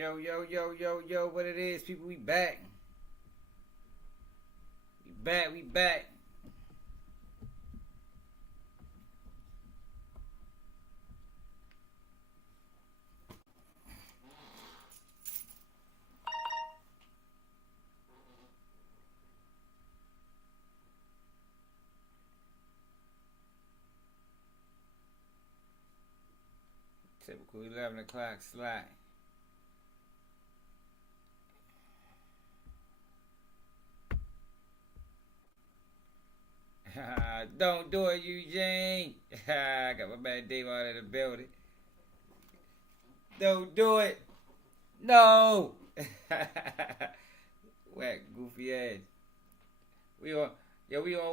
Yo, yo, yo, yo, yo, what it is, people, we back. We back. Typical 11 o'clock slide. Don't do it, Eugene. I got my man Dave out of the building. Don't do it. No. Whack, goofy ass. We on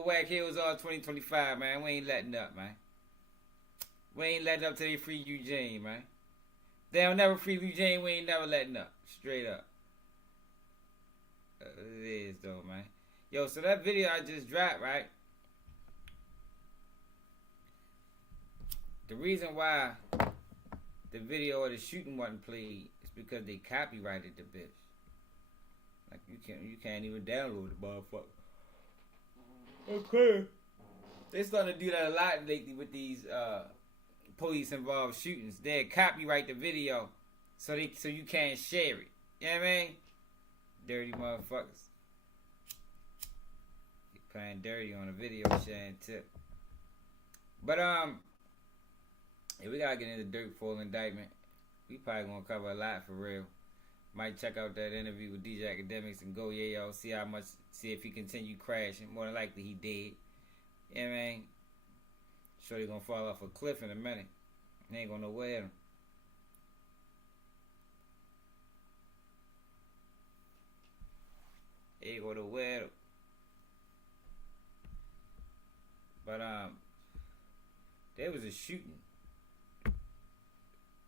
Whack Hills all 2025, man. We ain't letting up, man. We ain't letting up till they free Eugene, man. They don't never free Eugene. We ain't never letting up. Straight up. It is though, man. Yo, so that video I just dropped, right? The reason why the video of the shooting wasn't played is because they copyrighted the bitch. Like you can't even download the motherfucker. Okay. They starting to do that a lot lately with these police involved shootings. They copyright the video so you can't share it. You know what I mean? Dirty motherfuckers. They playing dirty on a video sharing tip. But yeah, we gotta get into Durk full indictment. We probably gonna cover a lot for real. Might check out that interview with DJ Academics and go, yeah, yo, see if he continued crashing. More than likely he did. You know what I mean? Sure he gonna fall off a cliff in a minute. He ain't gonna know where him. He ain't gonna know where him. But there was a shooting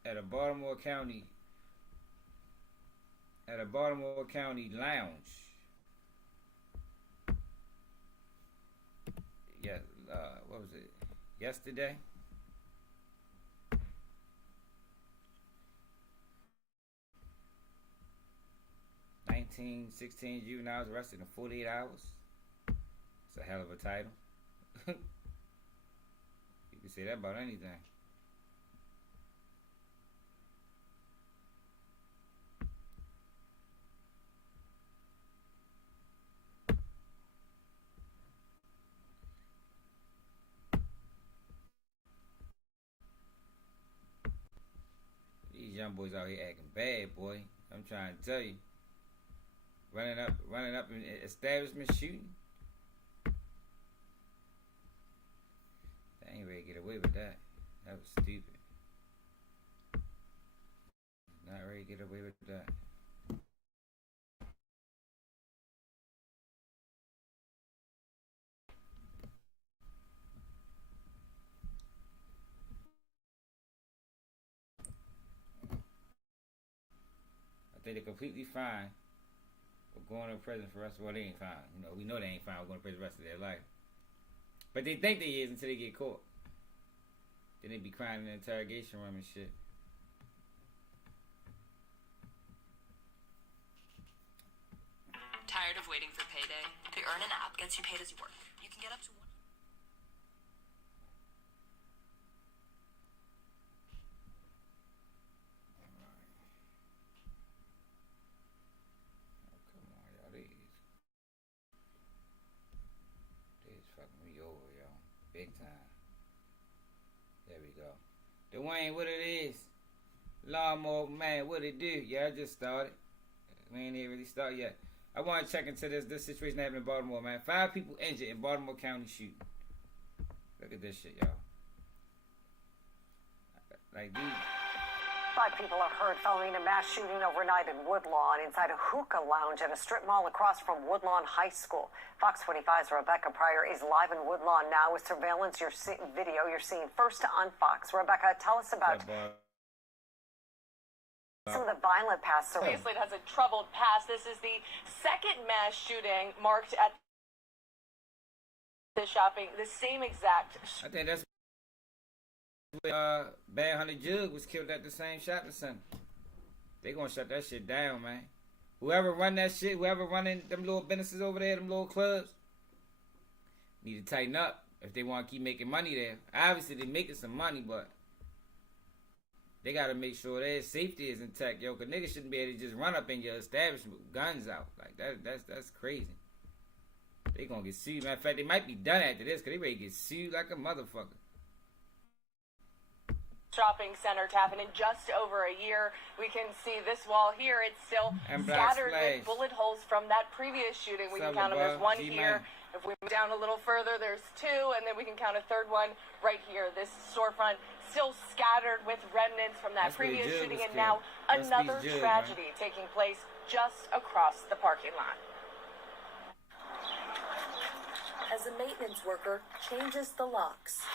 at a Baltimore County lounge. Yeah, what was it? Yesterday. 16 juveniles arrested in 48 hours. It's a hell of a title. You can say that about anything. These young boys out here acting bad, boy. I'm trying to tell you. Running up in establishment shooting. They ain't ready to get away with that. That was stupid. Not ready to get away with that. I think they're completely fine for going to prison for the rest of, well, they ain't fine. You know, we know they ain't fine for going to prison the rest of their life. But they think they is until they get caught. Then they be crying in the interrogation room and shit. Tired of waiting for payday? The Earn an app gets you paid as you work. You can get up to one. Big time. There we go. Dwayne, what it is? Lawnmower man, what it do? Yeah, I just started. We ain't even really started yet. I want to check into this situation that happened in Baltimore, man. 5 people injured in Baltimore County shooting. Look at this shit, y'all. Like these. 5 people are hurt following a mass shooting overnight in Woodlawn inside a hookah lounge at a strip mall across from Woodlawn High School. Fox 25's Rebecca Pryor is live in Woodlawn now with surveillance video you're seeing first on Fox. Rebecca, tell us about some of the violent past. Obviously, it has a troubled past. This is the second mass shooting marked at the shopping, the same exact. I think that's Bad Hunter Jug was killed at the same shopping center. They gonna shut that shit down, man. Whoever run that shit, whoever running them little businesses over there, them little clubs, need to tighten up if they want to keep making money there. Obviously, they making some money, but they gotta make sure their safety is intact, yo. Cause niggas shouldn't be able to just run up in your establishment with guns out like that. That's crazy. They gonna get sued. Matter of fact, they might be done after this, cause they ready to get sued like a motherfucker. Shopping center to happen in just over a year. We can see this wall here. It's still scattered with bullet holes from that previous shooting. We can count them. There's one here. If we move down a little further, there's two, and then we can count a third one right here. This storefront still scattered with remnants from that previous shooting, and now another tragedy taking place just across the parking lot. As a maintenance worker changes the locks,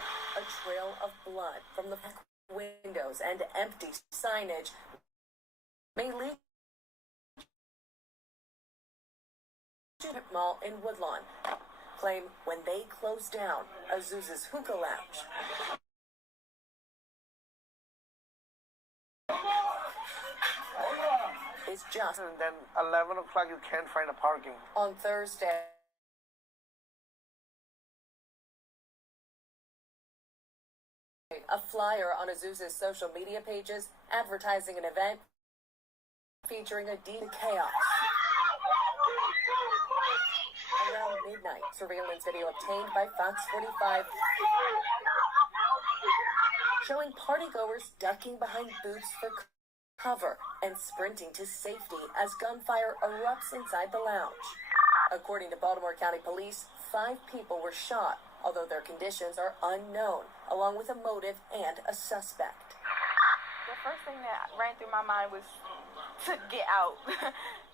a trail of blood from the windows and empty signage may lead to a mall in Woodlawn. Claim when they close down Azuz's hookah lounge. Is just. And then 11 o'clock you can't find a parking. On Thursday, a flyer on Azuz's social media pages advertising an event featuring a deep chaos. Around midnight, surveillance video obtained by Fox 45 showing partygoers ducking behind booths for cover and sprinting to safety as gunfire erupts inside the lounge. According to Baltimore County Police, 5 people were shot, although their conditions are unknown, along with a motive and a suspect. The first thing that ran through my mind was to get out.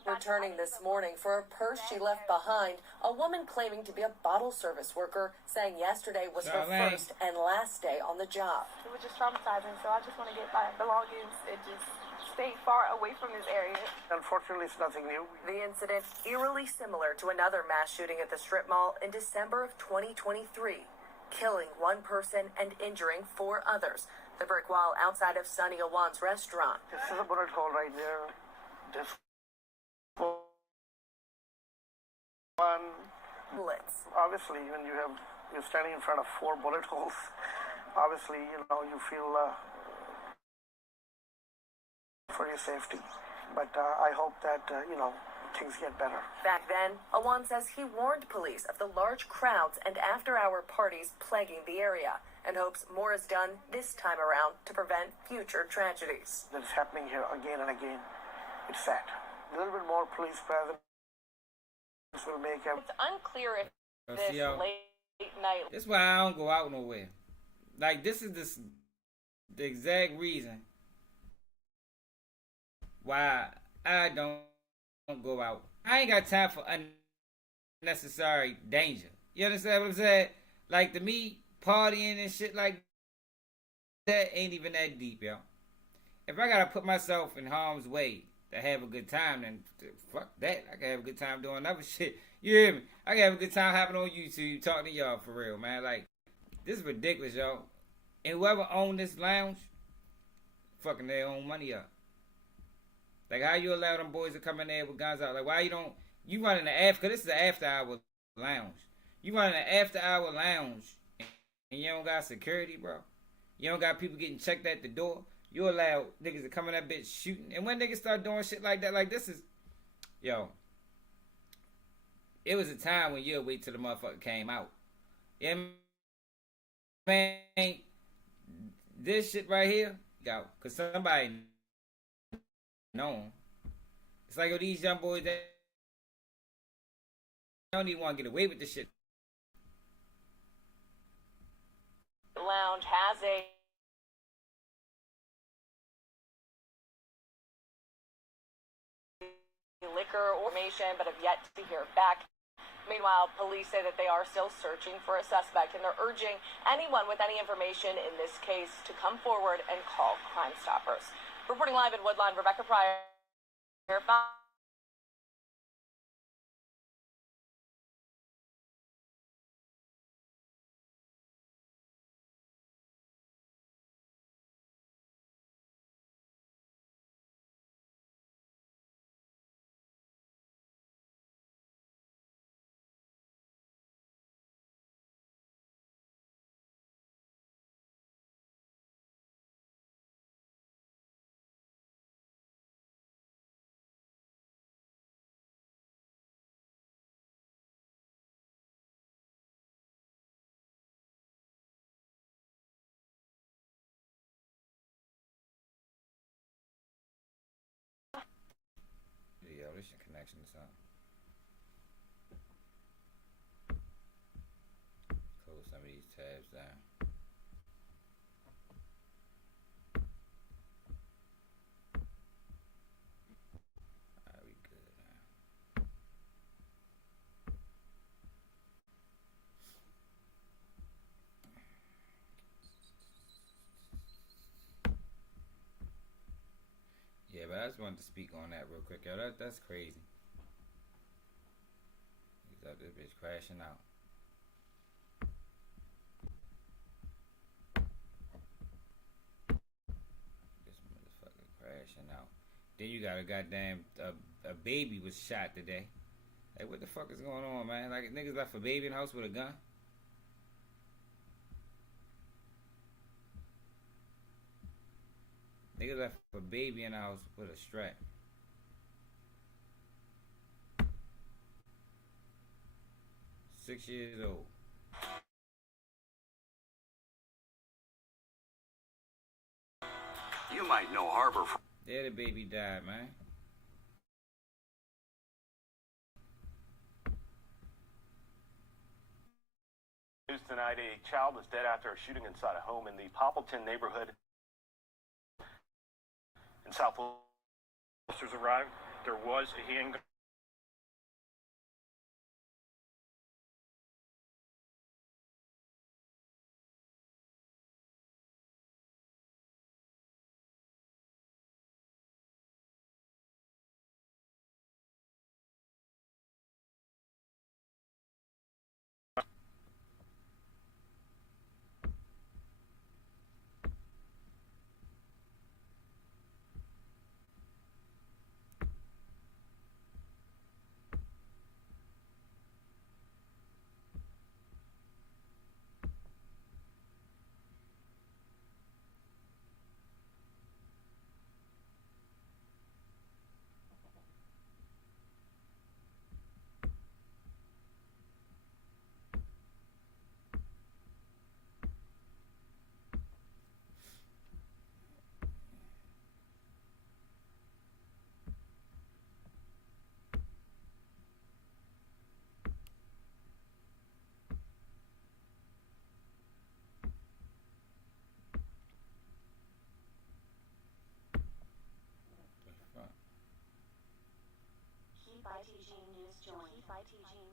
Returning this morning for a purse she left behind, a woman claiming to be a bottle service worker, saying yesterday was her first and last day on the job. It was just traumatizing, so I just want to get my belongings and just stay far away from this area. Unfortunately, it's nothing new. The incident eerily similar to another mass shooting at the strip mall in December of 2023, killing 1 person and injuring 4 others. The brick wall outside of Sonny Awan's restaurant. This is a bullet hole right there. This one. Bullets. Obviously, when you're standing in front of 4 bullet holes, obviously, you feel for your safety. But I hope that, things get better. Back then, Awan says he warned police of the large crowds and after-hour parties plaguing the area and hopes more is done this time around to prevent future tragedies. That's happening here again and again. It's sad. A little bit more police presence will make it. It's unclear if this late night. That's why I don't go out nowhere. Like, this is the exact reason why I don't go out. I ain't got time for unnecessary danger. You understand what I'm saying? Like, to me, partying and shit like that ain't even that deep, yo. If I gotta put myself in harm's way to have a good time, then fuck that. I can have a good time doing other shit. You hear me? I can have a good time hopping on YouTube talking to y'all for real, man. Like, this is ridiculous, yo. And whoever owned this lounge, fucking their own money up. Like, how you allow them boys to come in there with guns out? Like, why you running the after, because this is an after-hour lounge. You running an after-hour lounge, and you don't got security, bro. You don't got people getting checked at the door. You allow niggas to come in that bitch shooting. And when niggas start doing shit like that, like, this is, yo, it was a time when you'll wait till the motherfucker came out. Yeah, man, this shit right here, yo, because somebody known. It's like, these young boys that don't even want to get away with this shit. The lounge has a liquor formation, but have yet to hear back. Meanwhile, police say that they are still searching for a suspect, and they're urging anyone with any information in this case to come forward and call Crime Stoppers. Reporting live in Woodlawn, Rebecca Pryor. transmission connection or something. Close some of these tabs down. Alright, we good now. Yeah, but I just wanted to speak on that real quick, yo. That's crazy. He's out this bitch crashing out. This motherfucker crashing out. Then you got a goddamn a baby was shot today. Like, what the fuck is going on, man? Like, niggas left a baby in the house with a gun. Niggas left a baby in the house with a strap. $6 old. You might know Harbor. There the baby died, man. News tonight, a child was dead after a shooting inside a home in the Poppleton neighborhood in South. Officers arrived. There was a handgun.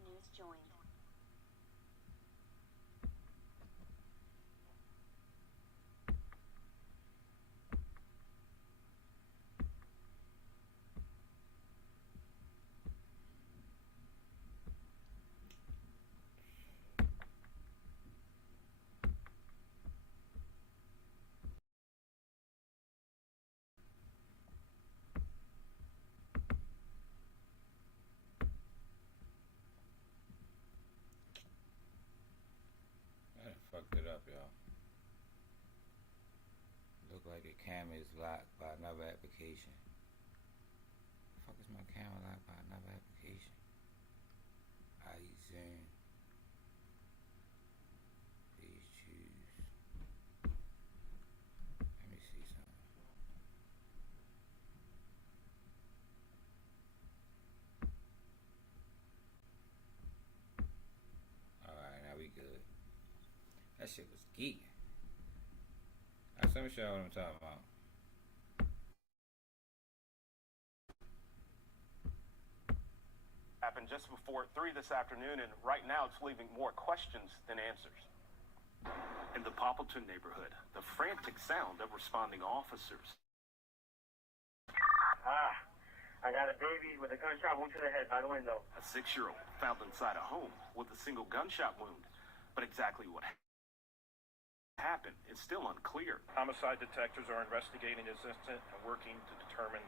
News joined. Fucked it up, y'all. Look like the camera is locked by another application. The fuck is my camera locked by another application? Zoom. Please choose. Let me see something. Alright, now we good. That shit was geeking. Alright, so let me show you what I'm talking about. Happened just before 3 this afternoon, and right now it's leaving more questions than answers. In the Poppleton neighborhood, the frantic sound of responding officers. I got a baby with a gunshot wound to the head by the window. A 6-year-old found inside a home with a single gunshot wound. But exactly what happened is still unclear. Homicide detectives are investigating this incident and working to determine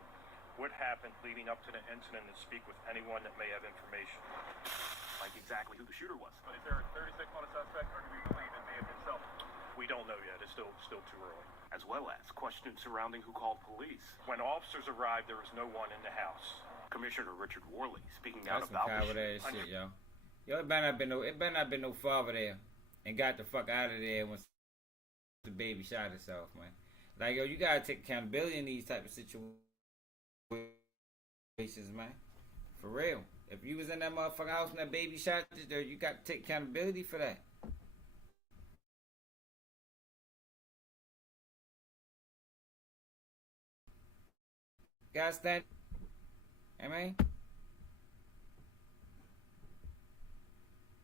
what happened leading up to the incident and speak with anyone that may have information. Like exactly who the shooter was. Is there a 36 on a suspect, or do we believe it may have been self? We don't know yet. It's still too early. As well as questions surrounding who called police. When officers arrived, there was no one in the house. Commissioner Richard Worley speaking out That's about some coward ass shit, yo. Yo, it better not been no father there and got the fuck out of there when the baby shot herself, man. Like, yo, you gotta take accountability in these type of situations, man. For real. If you was in that motherfucking house and that baby shot you, you got to take accountability for that. Guys, stand. I mean,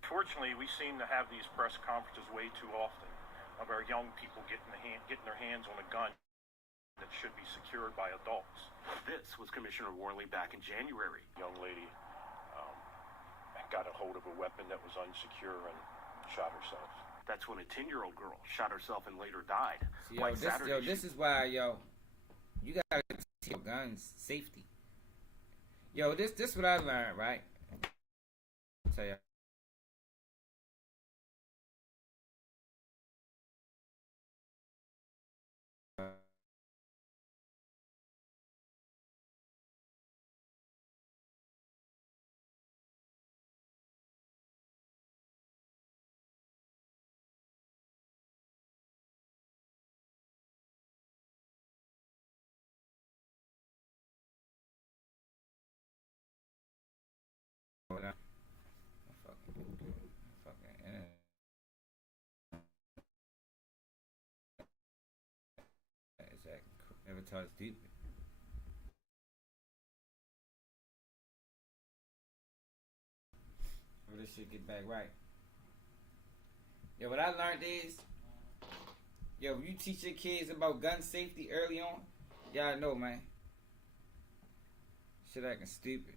fortunately, we seem to have these press conferences way too often of our young people getting their hands on a gun that should be secured by adults. This was Commissioner Worley back in January. Young lady got a hold of a weapon that was unsecure and shot herself. That's when a 10-year-old girl shot herself and later died. So, this is why, you gotta teach your guns safety. This what I learned, right? I'll tell you. Never taught stupid. This shit get back right. What I learned is, if you teach your kids about gun safety early on, y'all know, man. Shit acting stupid.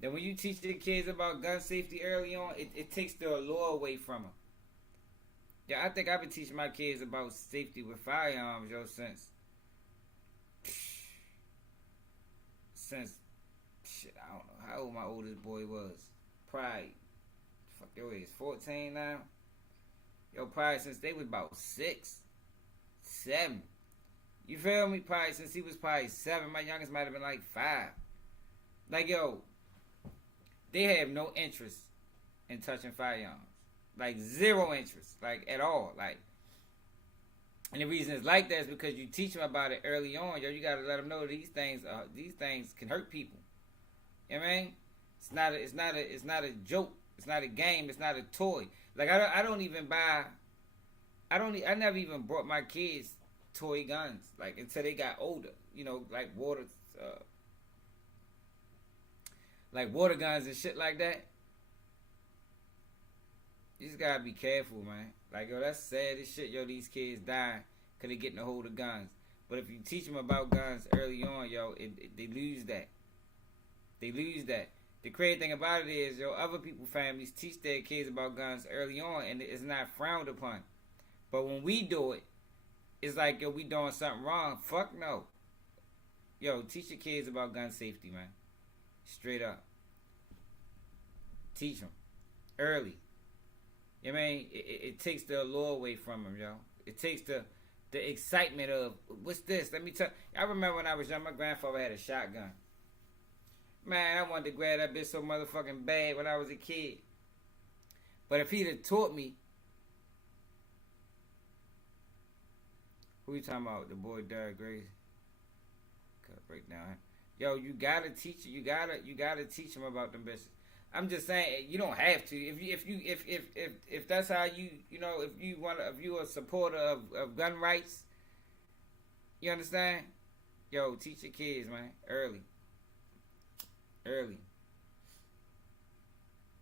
Then when you teach the kids about gun safety early on, it takes the allure away from them. I think I've been teaching my kids about safety with firearms, since shit, I don't know how old my oldest boy was. Probably, fuck your age, 14 now. Probably since they was about 6, 7. You feel me? Probably since he was probably 7. My youngest might have been like 5. Like, they have no interest in touching firearms. Like, zero interest. Like, at all. Like, and the reason it's like that is because you teach them about it early on. You gotta let them know these things can hurt people. You know what I mean? It's not a joke. It's not a game. It's not a toy. Like, I never even brought my kids toy guns, like, until they got older. Like water guns and shit like that. You just gotta be careful, man. Like, that's sad as shit, these kids dying because they getting a hold of guns. But if you teach them about guns early on, they lose that. They lose that. The crazy thing about it is, other people, families teach their kids about guns early on, and it's not frowned upon. But when we do it, it's like, we doing something wrong. Fuck no. Teach your kids about gun safety, man. Straight up. Teach them. Early. You know what I mean? It takes the allure away from them, It takes the excitement of, what's this? Let me tell you. I remember when I was young, my grandfather had a shotgun. Man, I wanted to grab that bitch so motherfucking bad when I was a kid. But if he'd have taught me, who you talking about? The boy Derek Grace. Cut break down. You gotta teach it. You gotta teach him about them bitches. I'm just saying, you don't have to. If that's how if you're a supporter of gun rights, you understand? Teach your kids, man, early.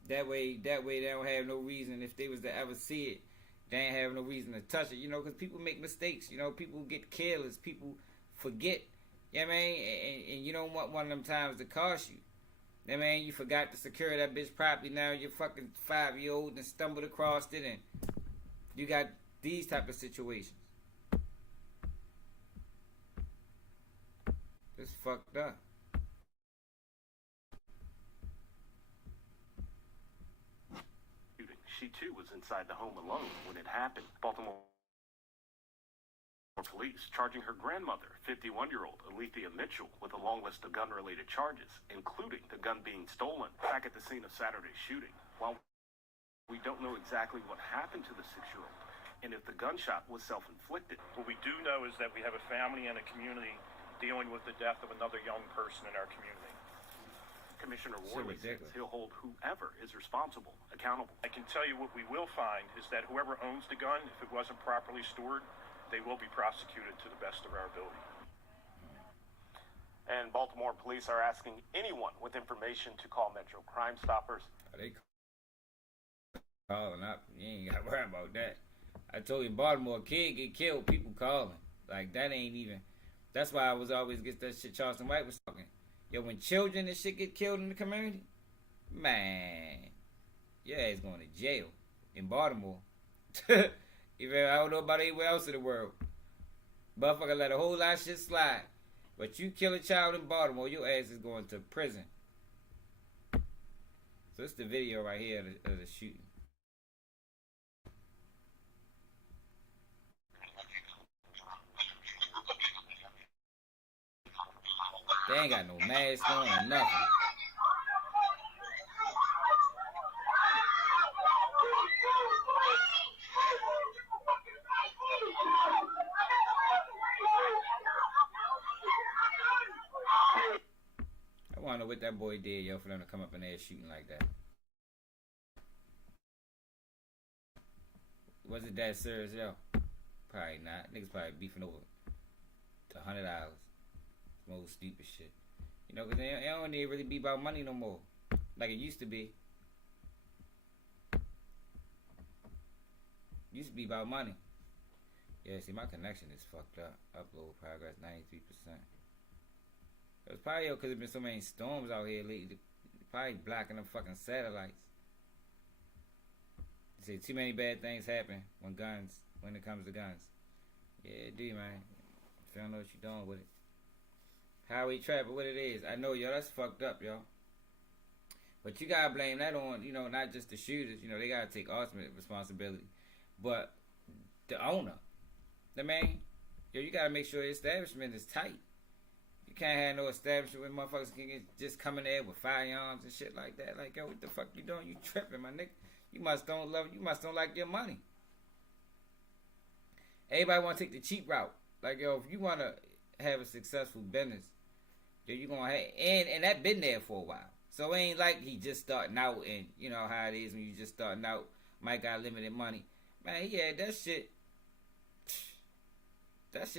That way they don't have no reason, if they was to ever see it, they ain't have no reason to touch it, because people make mistakes, people get careless, people forget, you know what I mean, and you don't want one of them times to cost you. You know what I mean, you forgot to secure that bitch properly, now you're fucking 5-year-old and stumbled across it, and you got these type of situations. It's fucked up. She too was inside the home alone when it happened. Baltimore police charging her grandmother, 51-year-old Alethea Mitchell, with a long list of gun-related charges, including the gun being stolen. Back at the scene of Saturday's shooting, while we don't know exactly what happened to the 6-year-old and if the gunshot was self-inflicted. What we do know is that we have a family and a community dealing with the death of another young person in our community. Commissioner Shit Worley says ridiculous. he'll hold whoever is responsible accountable. I can tell you what we will find is that whoever owns the gun, if it wasn't properly stored, they will be prosecuted to the best of our ability. And Baltimore police are asking anyone with information to call Metro Crime Stoppers. Are they calling up? You ain't got to worry about that. I told you, in Baltimore, a kid get killed, people calling. Like, that ain't even... That's why I was always get that shit Charleston White was talking. Yo, when children and shit get killed in the community, man, your ass going to jail in Baltimore. Even I don't know about anywhere else in the world. Motherfucker let a whole lot of shit slide. But you kill a child in Baltimore, your ass is going to prison. So it's the video right here of the shooting. They ain't got no mask on or nothing. I wanna know what that boy did, yo, for them to come up in there shooting like that. Was it that serious, yo? Probably not. Niggas probably beefing over $100. Some old stupid shit. You know, because it don't even really be about money no more. Like it used to be. Used to be about money. Yeah, see, my connection is fucked up. Upload progress 93%. It was probably because there's been so many storms out here lately. Probably blocking them fucking satellites. They say too many bad things happen when it comes to guns. Yeah, it do, man. If you don't know what you're doing with it. Highway traffic, what it is. I know, yo, that's fucked up, yo. But you gotta blame that on, you know, not just the shooters. You know, they gotta take ultimate responsibility. But the owner. The man, yo, you gotta make sure the establishment is tight. You can't have no establishment where motherfuckers can just come in there with firearms and shit like that. Like, yo, what the fuck you doing? You tripping, my nigga. You must don't like your money. Everybody wanna take the cheap route. Like, yo, if you wanna have a successful business, yo, you gonna have, and that been there for a while. So it ain't like he just starting out, and you know how it is when you just starting out, might got limited money. Man, yeah, that shit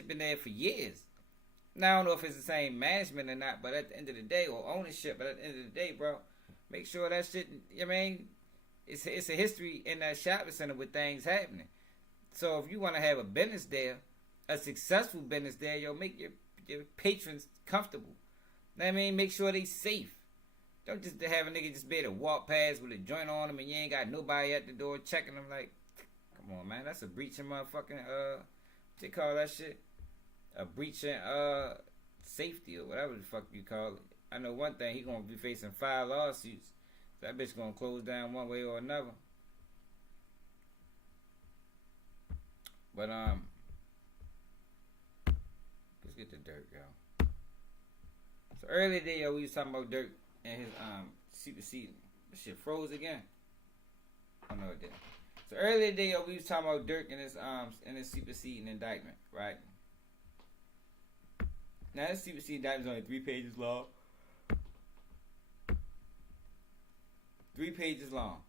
been there for years. Now I don't know if it's the same management or not, but at the end of the day, or ownership, but at the end of the day, bro, make sure that shit, I mean, it's a history in that shopping center with things happening. So if you want to have a business there, a successful business there, yo, make your patrons comfortable. Know what I mean? Make sure they safe. Don't just have a nigga just be able to walk past with a joint on them and you ain't got nobody at the door checking them. Like, come on, man, that's a breach in motherfucking what they call that shit? A breach in safety or whatever the fuck you call it. I know one thing, he gonna be facing 5 lawsuits. That bitch gonna close down one way or another. But let's get to Durk, yo. So earlier today, yo, we was talking about Durk and his superseding. This shit froze again. Oh no, it didn't. So earlier today, yo, we was talking about Durk and his superseding indictment, right? Now this superseding indictment is only 3 pages long. 3 pages long.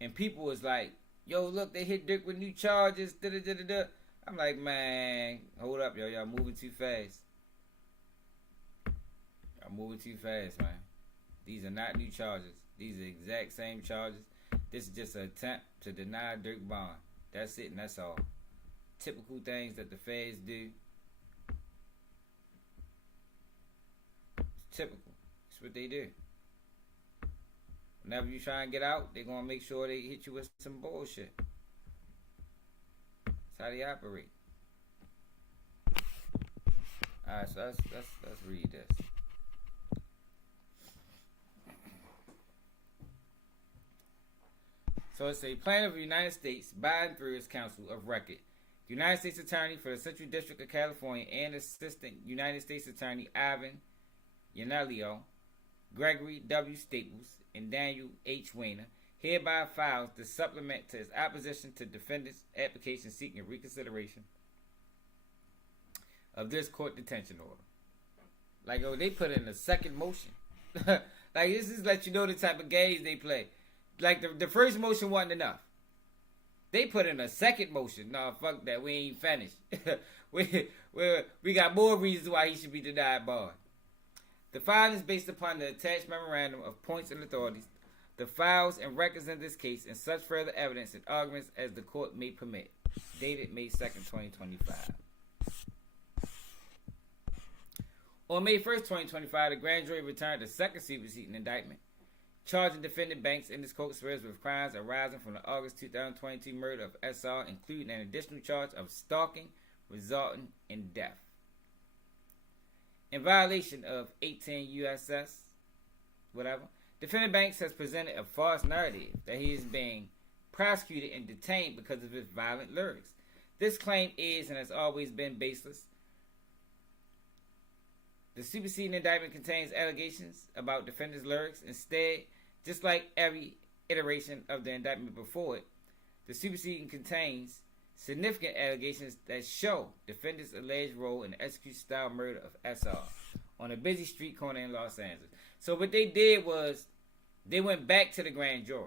And people was like, yo, look, they hit Durk with new charges. Da-da-da-da-da. I'm like, man, hold up, yo. Y'all moving too fast. Y'all moving too fast, man. These are not new charges. These are the exact same charges. This is just an attempt to deny Durk bond. That's it and that's all. Typical things that the feds do. It's typical. It's what they do. Whenever you try and get out, they're gonna make sure they hit you with some bullshit. That's how they operate. Alright, so let's read this. So it's a plaintiff of the United States, Biden through his counsel of record, the United States Attorney for the Central District of California and Assistant United States Attorney Ivan Yanelio, Gregory W. Staples, and Daniel H. Weiner, hereby files the supplement to his opposition to defendant's application seeking reconsideration of this court detention order. Like, oh, they put in a second motion. Like, this is let you know the type of games they play. Like, the first motion wasn't enough. They put in a second motion. No, fuck that. We ain't finished. we got more reasons why he should be denied bond. The filing is based upon the attached memorandum of points and authorities, the files and records in this case, and such further evidence and arguments as the court may permit. Dated May 2nd, 2025. On May 1st, 2025, the grand jury returned a second superseding indictment, charging defendant Banks and his co-conspirators with crimes arising from the August 2022 murder of SR, including an additional charge of stalking resulting in death. In violation of 18 USS, defendant Banks has presented a false narrative that he is being prosecuted and detained because of his violent lyrics. This claim is and has always been baseless. The superseding indictment contains allegations about defendant's lyrics. Instead, just like every iteration of the indictment before it, the superseding contains significant allegations that show defendant's alleged role in the execution-style murder of SR on a busy street corner in Los Angeles. So what they did was they went back to the grand jury.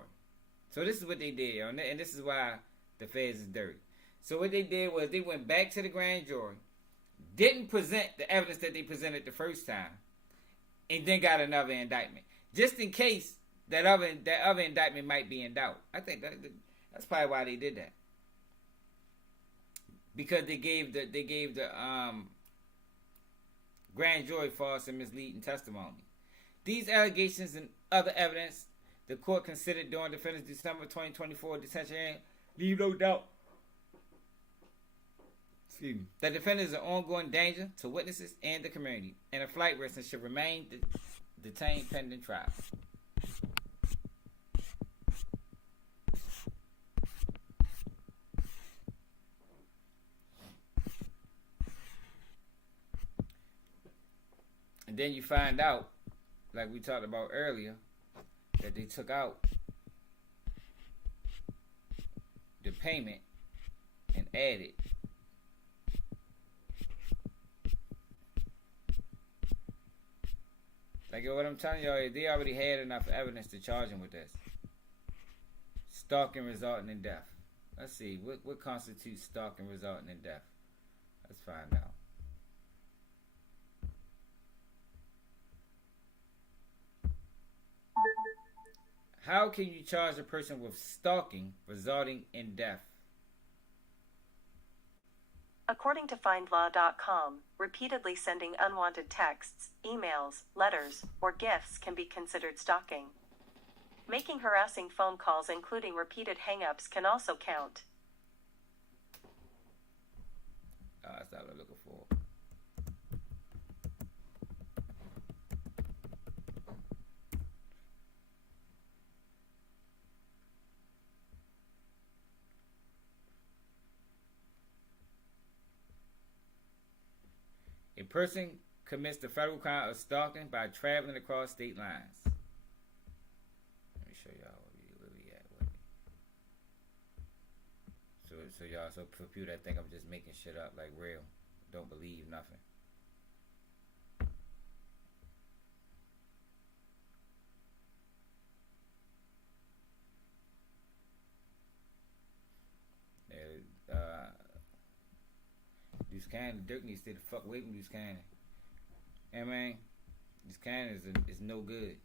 So this is what they did, and this is why the feds is dirty. So what they did was they went back to the grand jury, didn't present the evidence that they presented the first time, and then got another indictment, just in case that other indictment might be in doubt. I think that's probably why they did that, because they gave the grand jury false and misleading testimony. These allegations and other evidence the court considered during the defendant's December 2024 detention hearing leave no doubt that defendant is an ongoing danger to witnesses and the community, and a flight risk and should remain detained pending trial. And then you find out, like we talked about earlier, that they took out the payment and added like what I'm telling y'all is they already had enough evidence to charge him with this. Stalking resulting in death. Let's see, what constitutes stalking resulting in death? Let's find out. How can you charge a person with stalking resulting in death? According to FindLaw.com, repeatedly sending unwanted texts, emails, letters, or gifts can be considered stalking. Making harassing phone calls, including repeated hang-ups, can also count. That's not what I'm looking for. A person commits the federal crime of stalking by traveling across state lines. Let me show y'all where we at with it. So y'all, so for people that think I'm just making shit up like real, don't believe nothing. Loose cannon, Durk needs to stay the fuck away from loose cannon. Yeah, man, loose cannon is no good.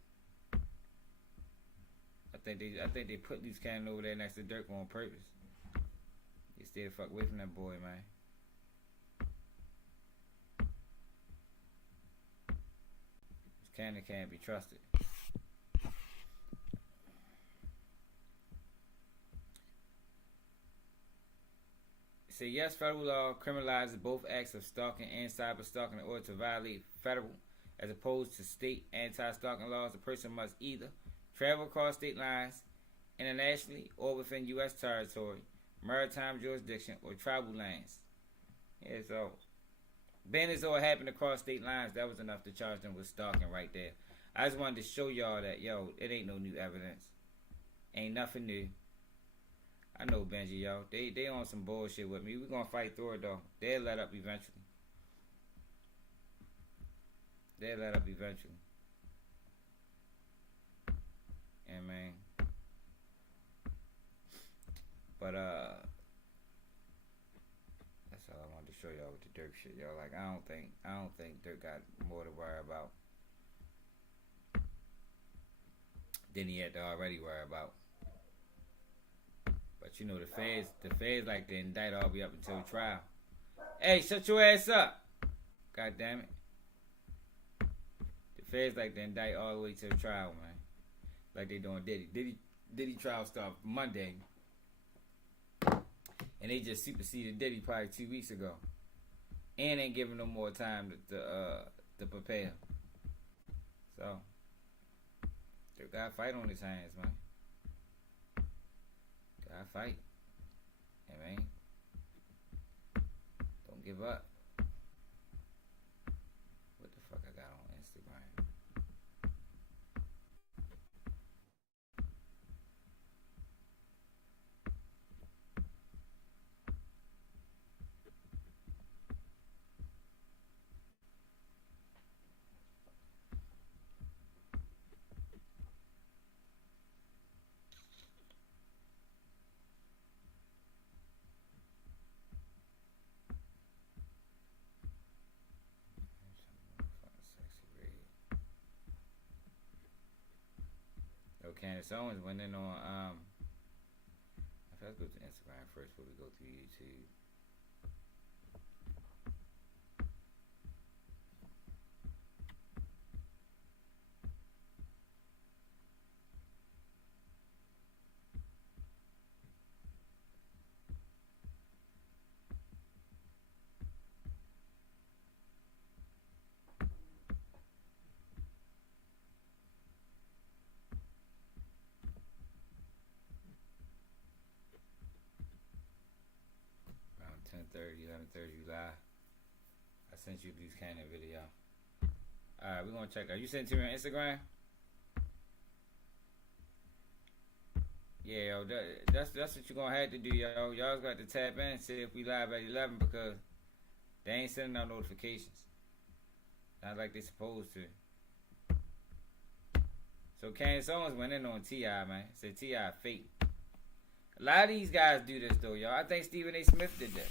I think they put loose cannon over there next to Durk on purpose. They stay the fuck away from that boy, man. Loose cannon can't be trusted. Say yes, federal law criminalizes both acts of stalking and cyber stalking in order to violate federal as opposed to state anti-stalking laws. A person must either travel across state lines, internationally, or within U.S. territory, maritime jurisdiction, or tribal lands. Yeah, so being as though it happened across state lines, that was enough to charge them with stalking right there. I just wanted to show y'all that, yo, it ain't no new evidence. Ain't nothing new. I know Benji, yo. They on some bullshit with me. We gonna fight through it though. They'll let up eventually. They'll let up eventually. Yeah, man. But that's all I wanted to show y'all with the Durk shit, y'all. Like I don't think Durk got more to worry about than he had to already worry about. But you know the feds like to indict all the way up until trial. Hey, shut your ass up! God damn it. The feds like to indict all the way to the trial, man. Like they doing Diddy. Diddy trial start Monday. And they just superseded Diddy probably 2 weeks ago. And ain't giving them more time to prepare. So they got a fight on his hands, man. Got a fight. Yeah, man. Don't give up. What the fuck I got on Instagram? Candace Owens went in on let's go to Instagram first before we go through YouTube. Around 10:30, 11:30 live. I sent you Bruce Cannon video. Alright, we're gonna check out. You sent it to me on Instagram? Yeah, yo, that's what you're gonna have to do, yo. Y'all got to tap in and see if we live at 11 because they ain't sending out notifications. Not like they supposed to. So Candace Owens went in on T.I., man. Said T.I. fake. A lot of these guys do this, though, y'all. I think Stephen A. Smith did this.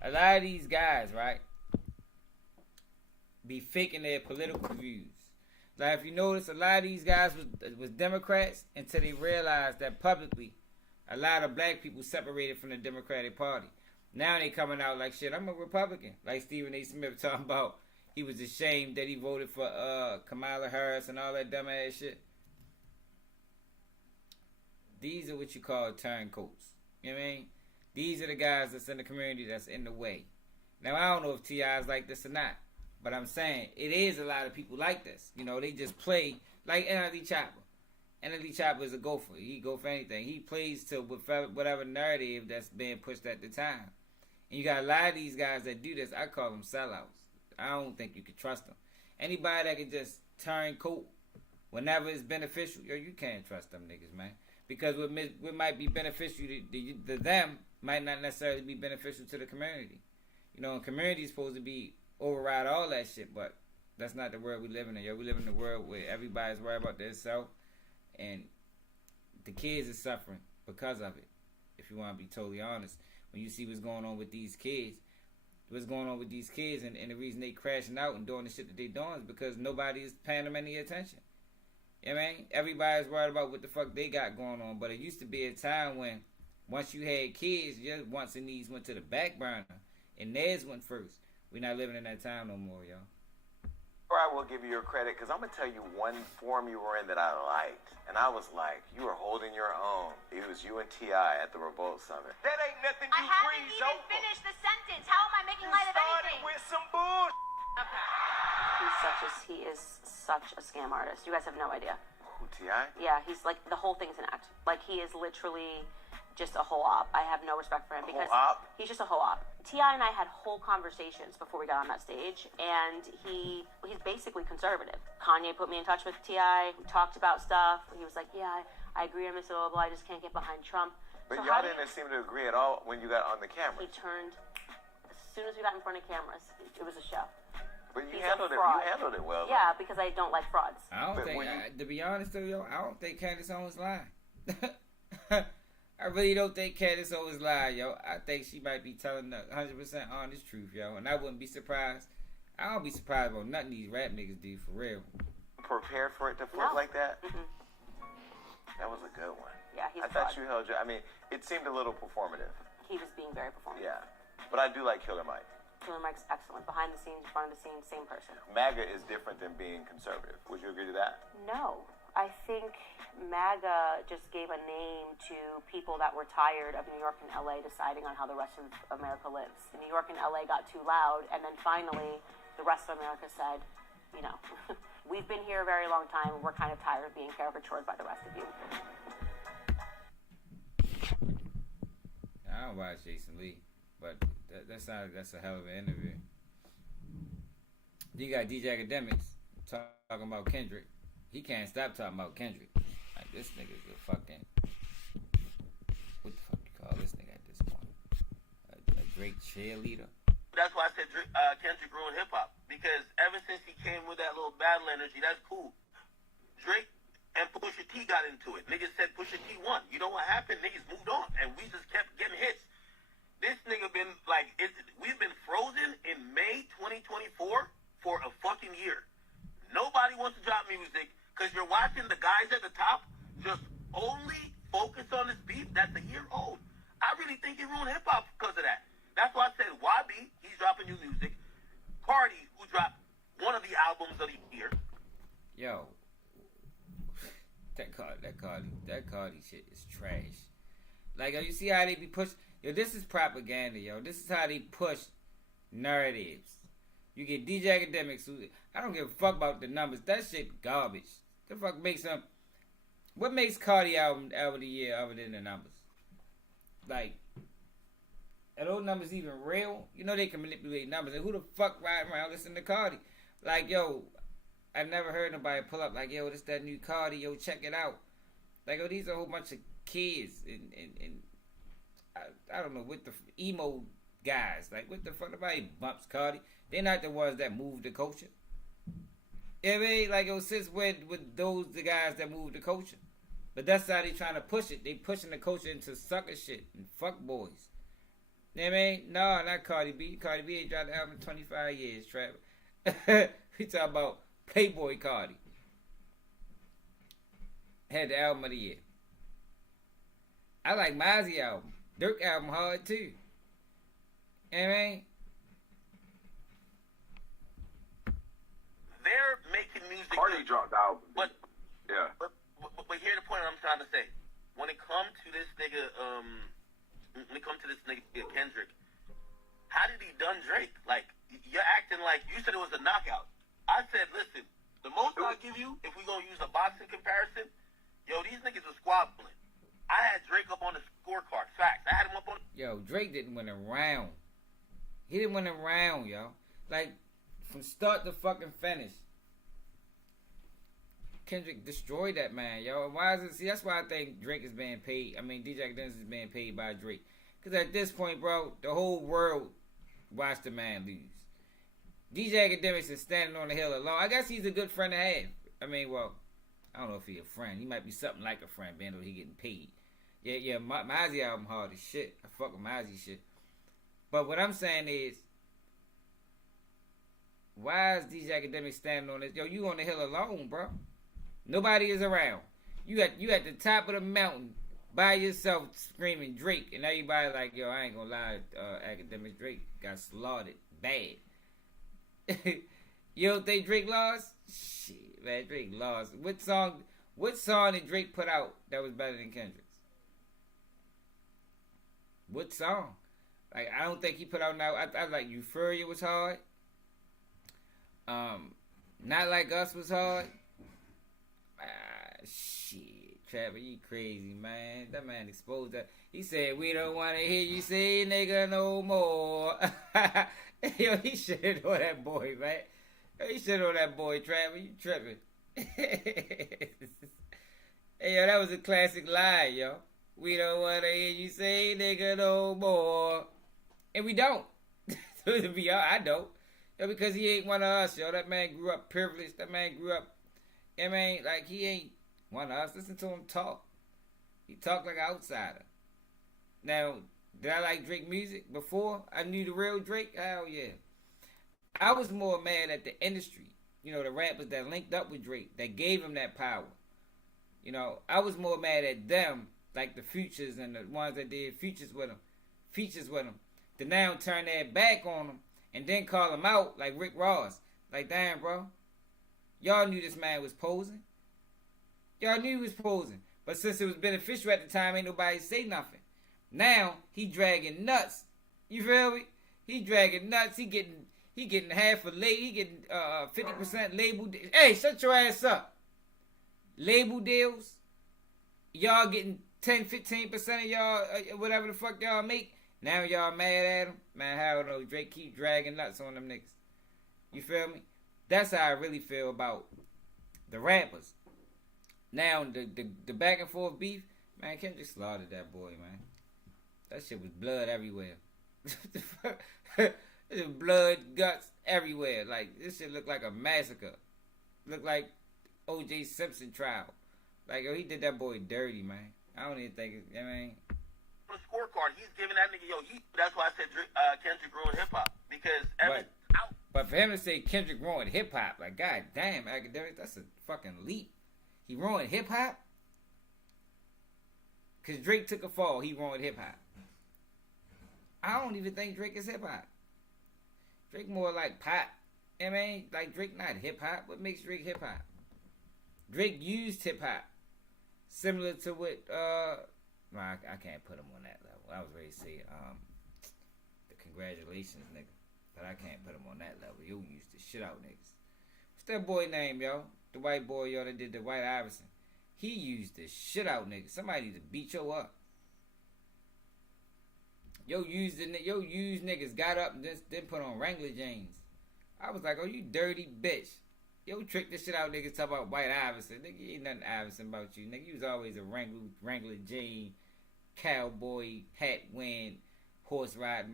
A lot of these guys, right, be faking their political views. Like, if you notice, a lot of these guys was Democrats until they realized that publicly a lot of black people separated from the Democratic Party. Now they coming out like, shit, I'm a Republican. Like Stephen A. Smith talking about he was ashamed that he voted for Kamala Harris and all that dumbass shit. These are what you call turncoats. You know what I mean? These are the guys that's in the community that's in the way. Now, I don't know if T.I. is like this or not. But I'm saying, it is a lot of people like this. You know, they just play like NLE Chopper. NLE Chopper is a gopher. He go for anything. He plays to whatever narrative that's being pushed at the time. And you got a lot of these guys that do this. I call them sellouts. I don't think you can trust them. Anybody that can just turn coat whenever it's beneficial, yo, you can't trust them niggas, man. Because what might be beneficial to them might not necessarily be beneficial to the community. You know, and community is supposed to be override all that shit, but that's not the world we live in. Yo, we live in a world where everybody's worried about their self, and the kids are suffering because of it. If you want to be totally honest, when you see what's going on with these kids, and the reason they crashing out and doing the shit that they doing is because nobody is paying them any attention. You know what I mean? Everybody's worried about what the fuck they got going on, but it used to be a time when once you had kids, your wants and needs went to the back burner, and theirs went first. We're not living in that time no more, y'all. I will give you your credit, because I'm going to tell you one forum you were in that I liked. And I was like, you were holding your own. It was you and T.I. at the Revolt Summit. That ain't nothing you I haven't even finished the sentence. How am I making light of anything? With some bull. He is such a scam artist. You guys have no idea. Who, T.I.? Yeah, he's like, the whole thing's an act. Like, he is literally just a whole op. I have no respect for him because he's just a whole op. T.I. and I had whole conversations before we got on that stage, and he's basically conservative. Kanye put me in touch with T.I. We talked about stuff. He was like, yeah, I agree on Miss Obama. I just can't get behind Trump. But so y'all didn't seem to agree at all when you got on the camera. He turned, as soon as we got in front of cameras, it was a show. But you He's handled a it. fraud. You handled it well. Yeah, because I don't like frauds. I don't But think, when you- to be honest though, yo, I don't think Candace Owens lying. I really don't think Candace Owens lied, yo. I think she might be telling the 100% honest truth, yo. And I wouldn't be surprised. I don't be surprised about nothing these rap niggas do, for real. Prepared for it to flip like that? Mm-hmm. That was a good one. Yeah, he's I a thought fraud. you held your... I mean, it seemed a little performative. He was being very performative. Yeah. But I do like Killer Mike. Killer Mike's excellent. Behind the scenes, front of the scenes, same person. MAGA is different than being conservative. Would you agree to that? No. I think MAGA just gave a name to people that were tired of New York and LA deciding on how the rest of America lives. New York and LA got too loud, and then finally the rest of America said, you know, we've been here a very long time, and we're kind of tired of being caricatured by the rest of you. I don't watch Jason Lee, but that's a hell of an interview. You got DJ Academics talking about Kendrick. He can't stop talking about Kendrick. Like, this nigga's a fucking... What the fuck you call this nigga at this point? A Drake cheerleader? That's why I said Kendrick ruined hip-hop. Because ever since he came with that little battle energy, that's cool. Drake and Pusha T got into it. Niggas said Pusha T won. You know what happened? Niggas moved on. And we just kept getting hits. This nigga been, like, we've been frozen in May 2024 for a fucking year. Nobody wants to drop music because you're watching the guys at the top just only focus on this beef that's a year old. I really think he ruined hip-hop because of that. That's why I said YB, he's dropping new music. Cardi, who dropped one of the albums of the year. Yo, that Cardi shit is trash. Like, yo, you see how they be pushed? Yo, this is propaganda, yo. This is how they push narratives. You get DJ Academics who, I don't give a fuck about the numbers. That shit garbage. The fuck makes them... What makes Cardi album of the year other than the numbers? Like, are those numbers even real? You know they can manipulate numbers. And who the fuck riding around listening to Cardi? Like, yo, I never heard nobody pull up like, yo, this that new Cardi, yo, check it out. Like, oh, these are a whole bunch of kids and I don't know, with the emo guys. Like, what the fuck, nobody bumps Cardi. They're not the ones that move the culture. I mean, like, yo, since when with those the guys that move the culture? But that's how they trying to push it. They pushing the culture into sucker shit and fuck boys. You know what I mean? No, not Cardi B. Cardi B ain't dropped the album in 25 years, Trevor. We talking about Playboy Cardi. Had the album of the year. I like Mozzie album. Durk album hard too. You know what I mean? They're making music. Cardi dropped the album. But yeah. But here's the point I'm trying to say. When it comes to this nigga, Kendrick, how did he done Drake? Like, you're acting like you said it was a knockout. I said, listen, the most I'll give you, if we gonna use a boxing comparison, yo, these niggas are squabbling. I had Drake up on the scorecard. Facts. I had him up on. Yo, Drake didn't win a round. He didn't win a round, yo. Like, from start to fucking finish. Kendrick destroyed that man, yo. And why is it? See, that's why I think Drake is being paid. I mean, DJ Academics is being paid by Drake. Because at this point, bro, the whole world watched the man lose. DJ Academics is standing on the hill alone. I guess he's a good friend to have. I mean, well, I don't know if he's a friend. He might be something like a friend, being though he getting paid. Yeah, Mozzie album hard as shit. I fuck with Mozzie shit. But what I'm saying is, why is DJ Academics standing on this? Yo, you on the hill alone, bro. Nobody is around. You at the top of the mountain by yourself screaming Drake, and everybody like, yo, I ain't gonna lie, Academic Drake got slaughtered bad. You don't think Drake lost? Shit, man, Drake lost. What song did Drake put out that was better than Kendrick's? What song? Like, I don't think he put out now. I like Euphoria was hard. Not Like Us was hard. Shit, Trevor, you crazy, man. That man exposed that. He said, we don't want to hear you say nigga no more. Yo, he should know that boy, man. He should know that boy, Trevor. You tripping. Hey, yo, that was a classic line, yo. We don't want to hear you say nigga no more. And we don't. To be honest, I don't. Yo, because he ain't one of us, yo. That man grew up privileged. That man grew up, I mean, like, he ain't one of us. Listen to him talk. He talk like an outsider. Now, did I like Drake music before I knew the real Drake? Hell yeah. I was more mad at the industry. You know, the rappers that linked up with Drake, that gave him that power. You know, I was more mad at them, like the Futures and the ones that did features with him, to now turn their back on him and then call him out like Rick Ross. Like, damn, bro. Y'all knew this man was posing. Y'all knew he was posing. But since it was beneficial at the time, ain't nobody say nothing. Now, he dragging nuts. You feel me? He dragging nuts. He getting half a label. He getting 50% label. Hey, shut your ass up. Label deals. Y'all getting 10-15% of y'all, whatever the fuck y'all make. Now y'all mad at him. Man, hell no. Drake keep dragging nuts on them niggas. You feel me? That's how I really feel about the rappers. Now, the back and forth beef, man, Kendrick slaughtered that boy, man. That shit was blood everywhere. Blood, guts everywhere. Like, this shit looked like a massacre. Looked like O.J. Simpson trial. Like, yo, he did that boy dirty, man. I don't even think I mean... On the scorecard, he's giving that nigga, that's why I said Kendrick ruined hip-hop. Because But for him to say Kendrick ruined hip-hop, like, god damn, academic, that's a fucking leap. He ruined hip-hop? Because Drake took a fall, he ruined hip-hop. I don't even think Drake is hip-hop. Drake more like pop. I mean, like, Drake not hip-hop. What makes Drake hip-hop? Drake used hip-hop. Similar to what, well, I can't put him on that level. I was ready to say, the congratulations, nigga. But I can't put him on that level. You used the shit out niggas. What's that boy name, yo? The white boy, yo, that did the White Iverson. He used the shit out niggas. Somebody need to beat yo up. Yo used niggas, got up and then put on Wrangler jeans. I was like, oh, you dirty bitch. Yo, trick this shit out, niggas, talk about White Iverson. Nigga, ain't nothing Iverson about you. Nigga, you was always a Wrangler jean, cowboy, hat wearing, horseback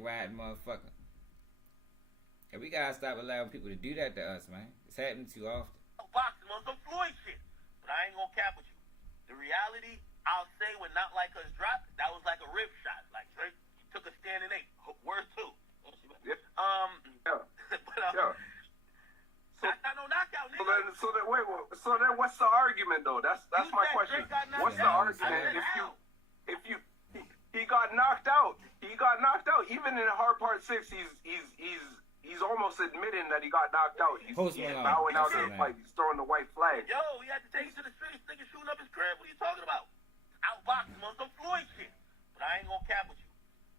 riding motherfucker. And we gotta stop allowing people to do that to us, man. It's happening too often. Boxing on some Floyd shit. But I ain't gonna cap with you. The reality, I'll say when Not Like Us dropped, that was like a rip shot. Like Drake took a stand and ate. Worth two. Yeah. But no knockout, nigga. So then what's the argument though? That's my question. What's the argument if he got knocked out? He got knocked out. Even in Hard Part 6, he's almost admitting that he got knocked out. He's bowing out in the fight. He's throwing the white flag. Yo, he had to take you to the streets. Nigga shooting up his crib. What are you talking about? Outboxing on some Floyd shit. But I ain't gonna cap with you.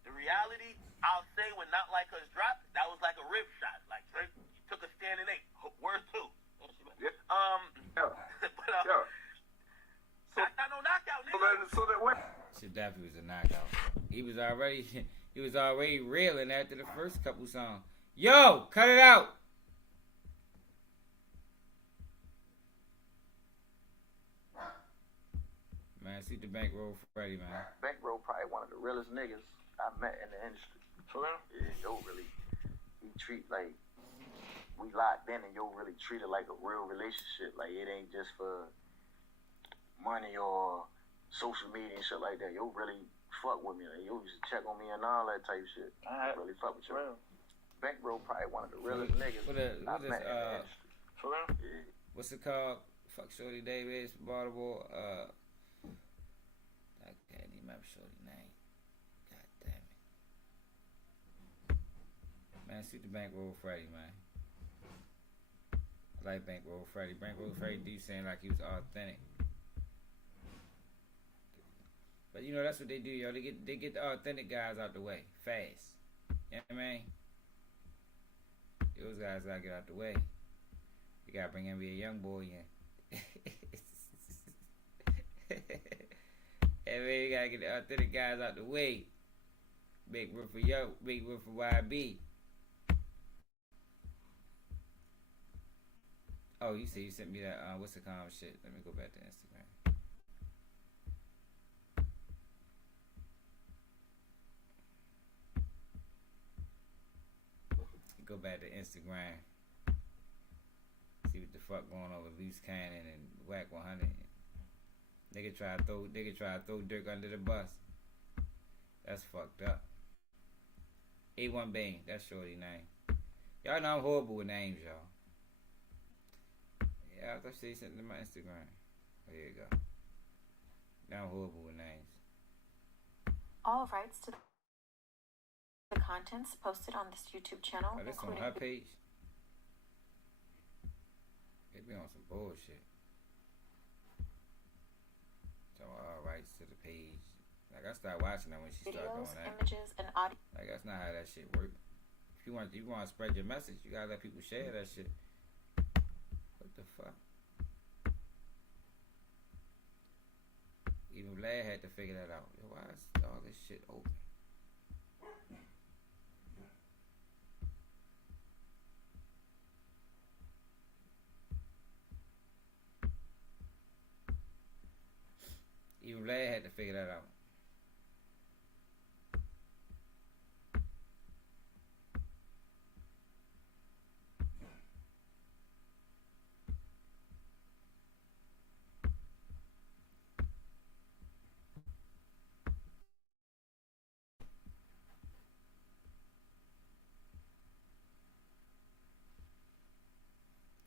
The reality, I'll say when Not Like Us dropped, that was like a rip shot. Like Drake took a stand and ate. Worth two. Yeah. No knockout, nigga. So then what? Shit definitely was a knockout. He was already reeling after the first couple songs. Yo, cut it out. Man, see the Bankroll Freddy, man. Bankroll probably one of the realest niggas I met in the industry. For real? Yeah, yo really, he treat like, we locked in and yo really treat it like a real relationship. Like it ain't just for money or social media and shit like that. Yo really fuck with me. Like, yo used to check on me and all that type shit. Really fuck with you. Bankroll probably one of the realest niggas I met in the industry. For real? Yeah. What's it called? Fuck Shorty Davis from Baltimore. I can't even remember Shorty's name. God damn it. Man, shoot the Bankroll Freddy, man. I like Bankroll Freddy. Bankroll Freddy do seem like he was authentic. But you know that's what they do, yo. They get the authentic guys out the way fast. You know what I mean? Those guys gotta get out the way. You gotta bring NBA young boy in. Hey man, you gotta get the authentic guys out the way. Big room for big room for YB. Oh, you say you sent me that what's the calm shit? Let me go back to Instagram. Go back to Instagram. See what the fuck going on with Loose Cannon and Whack 100. Nigga try to throw Durk under the bus. That's fucked up. A1 Bang, that's shorty name. Y'all know I'm horrible with names, y'all. Yeah, I thought she sent it to my Instagram. Oh, here you go. Now I'm horrible with names. All rights to the contents posted on this YouTube channel, Oh, this on her page? They be on some bullshit. So all rights to the page. Like I started watching that when she started doing that. Images, and audio. Like that's not how that shit work. If you want to spread your message, you gotta let people share that shit. What the fuck? Even Vlad had to figure that out. Yo, why is all this shit open? Even Vlad had to figure that out.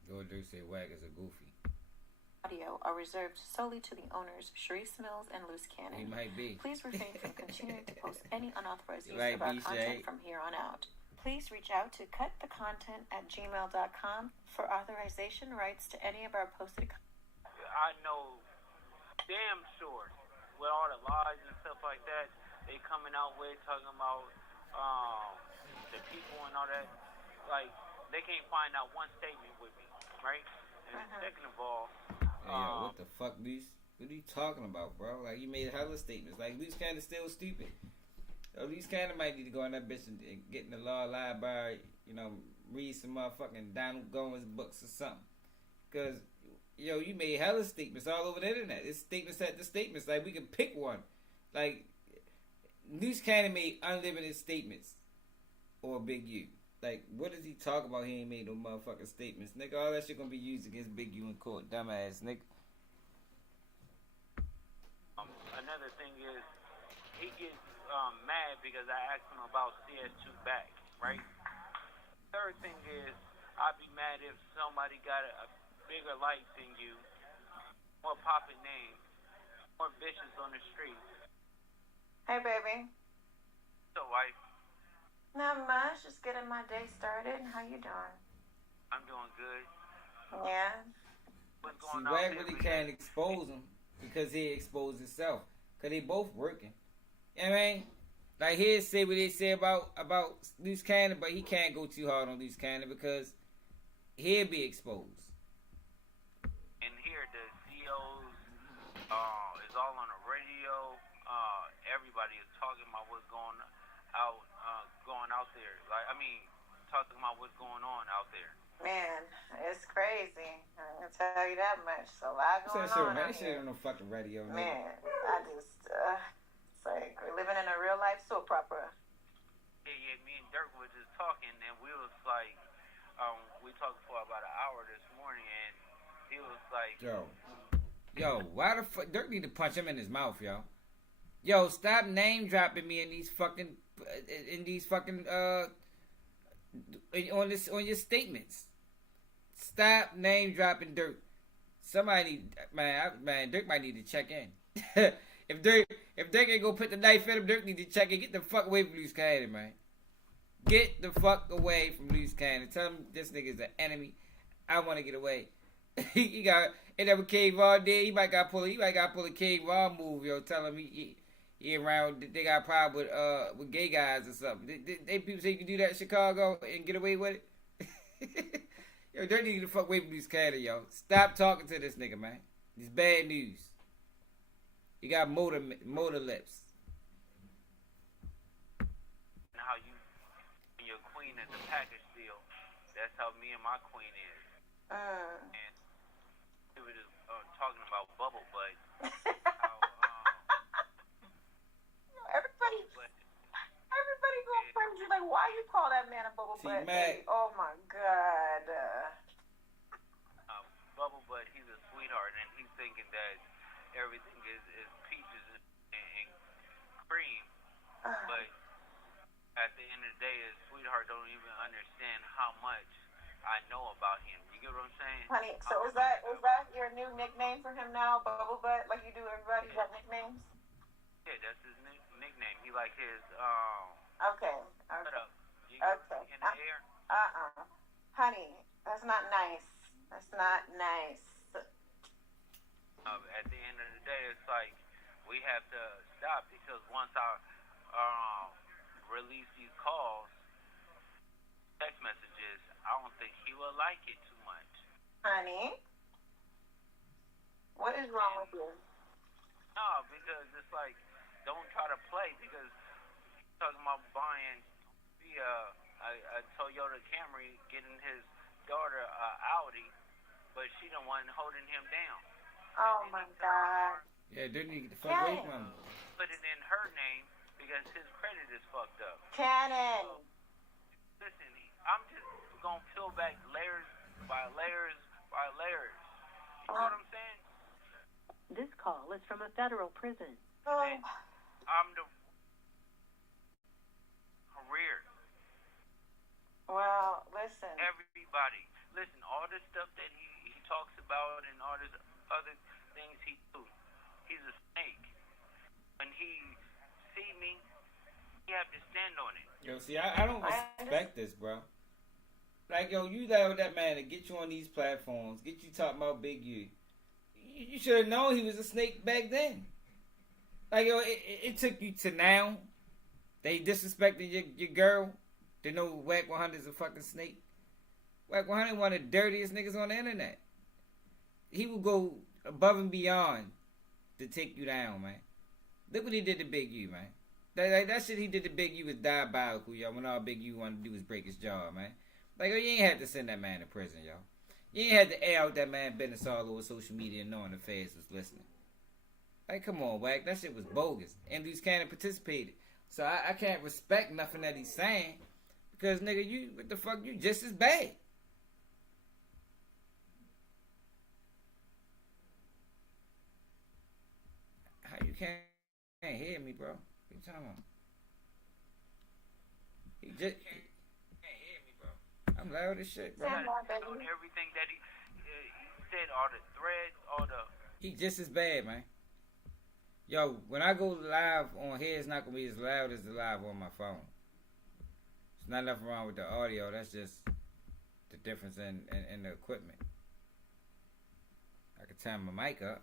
Lil Durk say Whack is a goofy. Audio are reserved solely to the owners, Sharice Mills and Loose Cannon. He might be. Please refrain from continuing to post any unauthorized use Like of our B-Shay. content from here on out. Please reach out to cutthecontent@gmail.com for authorization rights to any of our posted I know damn sure with all the lies and stuff like that they coming out with, talking about the people and all that, like they can't find out one statement with me, right? And second of all, hey, yo, what the fuck, Luce? What are you talking about, bro? Like, you made hella statements. Like, Luce Cannon still stupid. Yo, Luce Cannon might need to go in that bitch and get in the law library, you know, read some motherfucking Donald Goins books or something. Because, yo, you made hella statements all over the internet. It's statements after statements. Like, we can pick one. Like, Luce Cannon made unlimited statements. Or Big U. Like, what does he talk about? He ain't made no motherfucking statements. Nigga, all that shit gonna be used against Big U in court. Dumbass, nigga. Another thing is, he gets mad because I asked him about CS2 back, right? Third thing is, I'd be mad if somebody got a bigger light than you, more poppin' name, more bitches on the street. Hey, baby. So, wife? Not much. Just getting my day started. How you doing? I'm doing good. Yeah. What's See, going on? Wag really can't expose him because he exposed himself. Because they both working. You know what I mean? Like, he'll say what they say about Loose Cannon, but he can't go too hard on Loose Cannon because he'll be exposed. And here, the CEOs is all on the radio. Everybody is talking about what's going out there. Like, I mean, talking about what's going on out there. Man, it's crazy. I'm gonna tell you that much. It's a lot going on out That shit here. on no fucking radio, nigga. Man, I just, it's like we're living in a real life soap opera. Yeah, me and Durk were just talking, and we was like, we talked for about an hour this morning, and he was like, Yo, why the fuck? Durk need to punch him in his mouth, yo. Yo, stop name dropping me in these fucking on your statements. Stop name dropping Durk. Somebody, man, Durk might need to check in. if Durk ain't gonna put the knife in him, Durk need to check in. Get the fuck away from Loose Cannon, man. Get the fuck away from Loose Cannon. Tell him this nigga's an enemy. I want to get away. He got and that what Cave Vaughn did. He might got pull a Cave Vaughn move, yo. Tell him he around. They got a problem with gay guys or something. They people say you can do that in Chicago and get away with it. Yo, Dirty need to fuck away from Loose Cannon, yo. Stop talking to this nigga, man. It's bad news. You got motor lips. how you and your queen is a package deal. That's how me and my queen is. And we were just talking about bubble butt. How, everybody gonna friend you. Like, why you call that man a bubble butt? Mac, Oh is peaches and cream, but at the end of the day, his sweetheart don't even understand how much I know about him. You get what I'm saying? Honey, so is that your new nickname for him now, Bubble Butt? Like you do everybody got nicknames? Yeah, that's his nickname. He like his Okay. Shut up. You Okay. in the air? Honey, that's not nice. That's not nice. At the end of the day, it's like we have to stop because once I release these calls, text messages, I don't think he will like it too much. Honey, what is wrong with you? No, because it's like, don't try to play because he's talking about buying a Toyota Camry, getting his daughter a Audi, but she the one holding him down. Oh my God. Yeah, didn't he get the fuck away from him? Put it in her name because his credit is fucked up. Cannon. So, listen, I'm just gonna peel back layers by layers by layers. You know what I'm saying? This call is from a federal prison. I'm the career. Well, listen. Everybody, listen. All the stuff that he talks about and all this other things he do. He's a snake. When he see me, he have to stand on it. Yo, see, I don't respect this, bro. Like, yo, you allowed that man to get you on these platforms, get you talking about Big U. You should have known he was a snake back then. Like, yo, it took you to now. They disrespected your girl. They know Wack 100 is a fucking snake. Wack 100 one of the dirtiest niggas on the internet. He will go above and beyond to take you down, man. Look what he did to Big U, man. That shit he did to Big U was diabolical, y'all. When all Big U wanted to do was break his jaw, man. Like, yo, you ain't had to send that man to prison, y'all. You ain't had to air out that man business all over social media knowing the feds was listening. Like, come on, Wack. That shit was bogus. And these can't participated. So I can't respect nothing that he's saying. Because, nigga, you, what the fuck, you just as bad. How you can't hear me, bro? What you talking about? He just can't hear me, bro. I'm loud as shit, bro. Everything that he said, all the threads, all the... He just as bad, man. Yo, when I go live on here, it's not going to be as loud as the live on my phone. There's not nothing wrong with the audio. That's just the difference in the equipment. I can turn my mic up.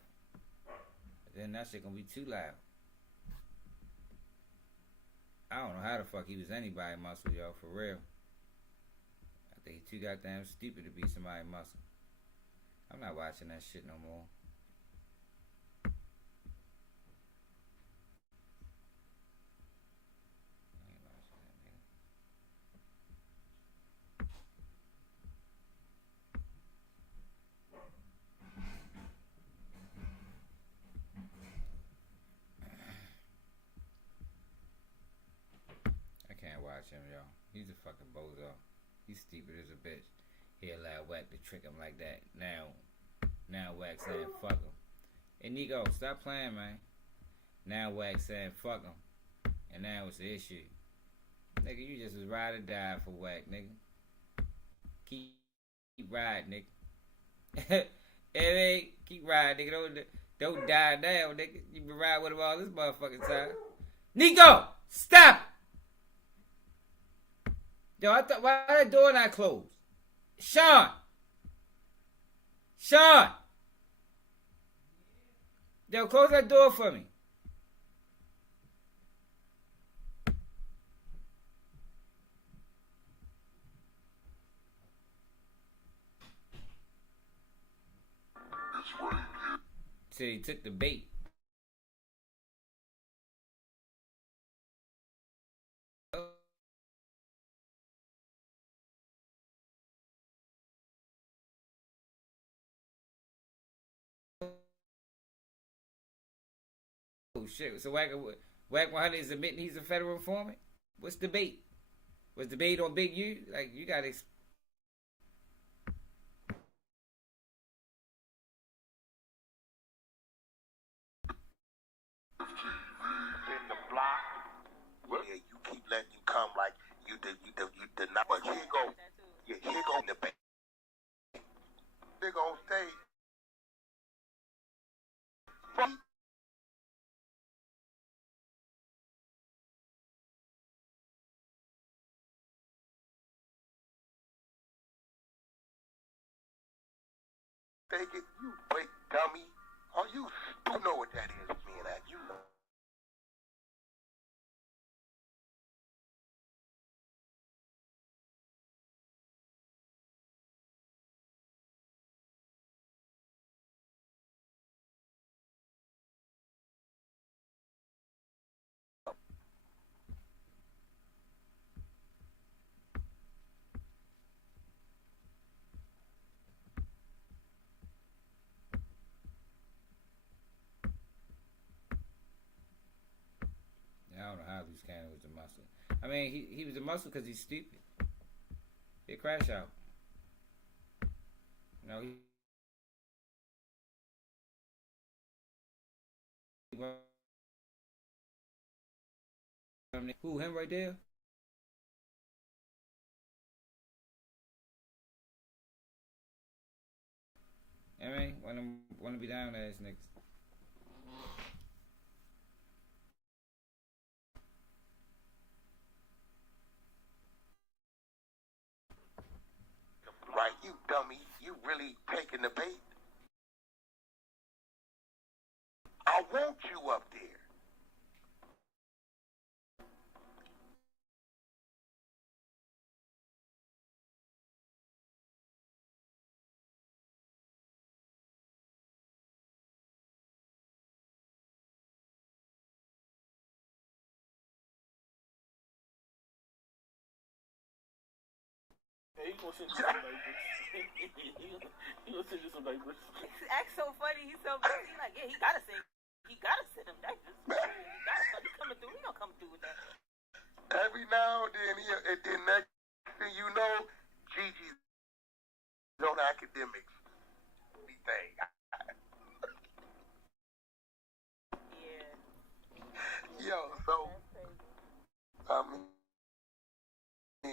But then that shit going to be too loud. I don't know how the fuck he was anybody muscle, yo, for real. I think he too goddamn stupid to be somebody muscle. I'm not watching that shit no more. I can't watch him, yo. He's a fucking bozo. He's stupid as a bitch. He allowed Wack to trick him like that. Now Wack saying fuck him. Hey, Nico, stop playing, man. Now Wack saying fuck him. And now it's the issue. Nigga, you just was ride or die for Wack, nigga. Keep riding, nigga. Hey, keep riding, nigga. Don't die now, nigga. You been riding with him all this motherfucking time. Nico, stop! Yo, I thought, why that door not closed? Sean! Yo, close that door for me. So he took the bait. Oh shit! So Wack 100 is admitting he's a federal informant. What's the bait? Was the bait on Big U? Like, you gotta the not. But here go the bank. They gonna stay. Take it, you wait, dummy. Oh, you know what that is, man. That you know. I don't know how Loose Cannon was a muscle. I mean, he was a muscle because he's stupid. He crash out. No, who, him right there? I mean, wanna be down ass niggas. Right, you dummy. You really taking the bait? I want you up there. He gonna send you some diapers. He gonna send you some diapers. He acts so funny. He's so busy. Like, yeah, he gotta send them diapers. He coming through. He gonna come through with that. Every now and then next thing you know, Gigi's on academics. Thing. Yeah. Yo, so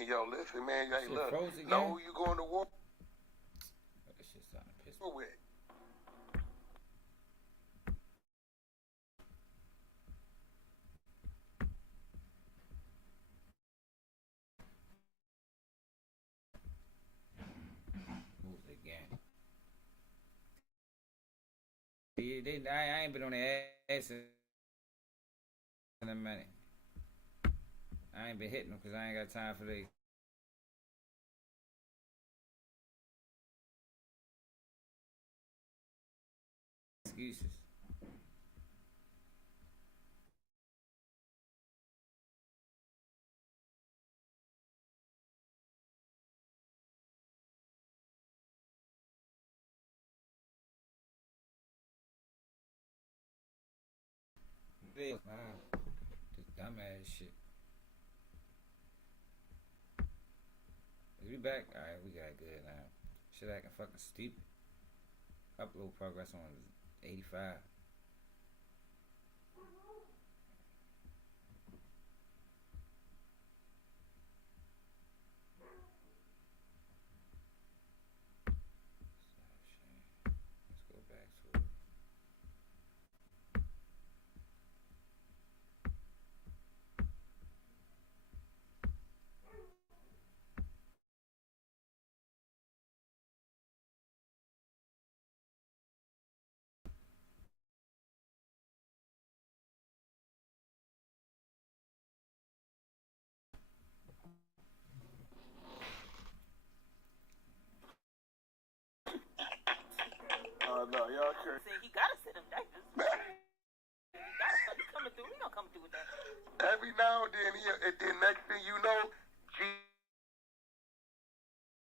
yo, listen, man. Hey, look, know who you going to war? Oh, this shit's starting to piss me with. Moves again. I ain't been on their ass in a minute. I ain't been hitting them because I ain't got time for these excuses. This dumbass shit. Is we back? Alright, we got good now. Shit acting fucking stupid. Upload progress on 85. Let's go back to it. No, y'all crazy. He gotta send them diapers. He coming through. He gonna come through with that. Every now and then next thing you know,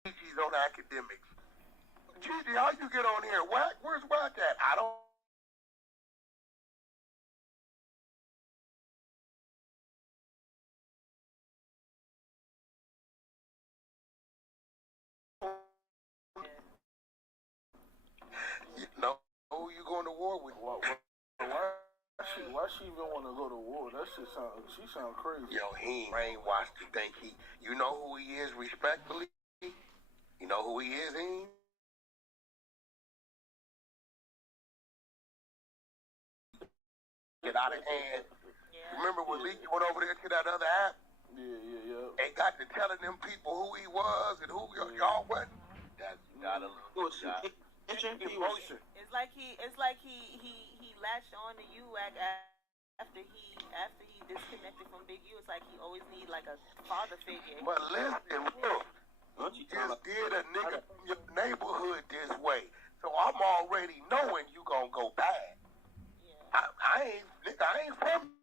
Gigi's on academics. Gigi, how you get on here? Where's Wack at? I don't. You know who you going to war with? why she even want to go to war? That shit she sound crazy. Yo, he ain't brainwashed to think you know who he is respectfully? You know who he is, he? Get out of hand. Yeah. Remember when Lee went over there to that other app? Yeah. And got to telling them people who he was and who y'all wasn't? That's got a little shot. Emotion. It's like he latched on to you after he disconnected from Big U. It's like he always need like a father figure. But listen, look, you just did a nigga from your neighborhood this way, so I'm already knowing you gonna go bad. Yeah. I ain't from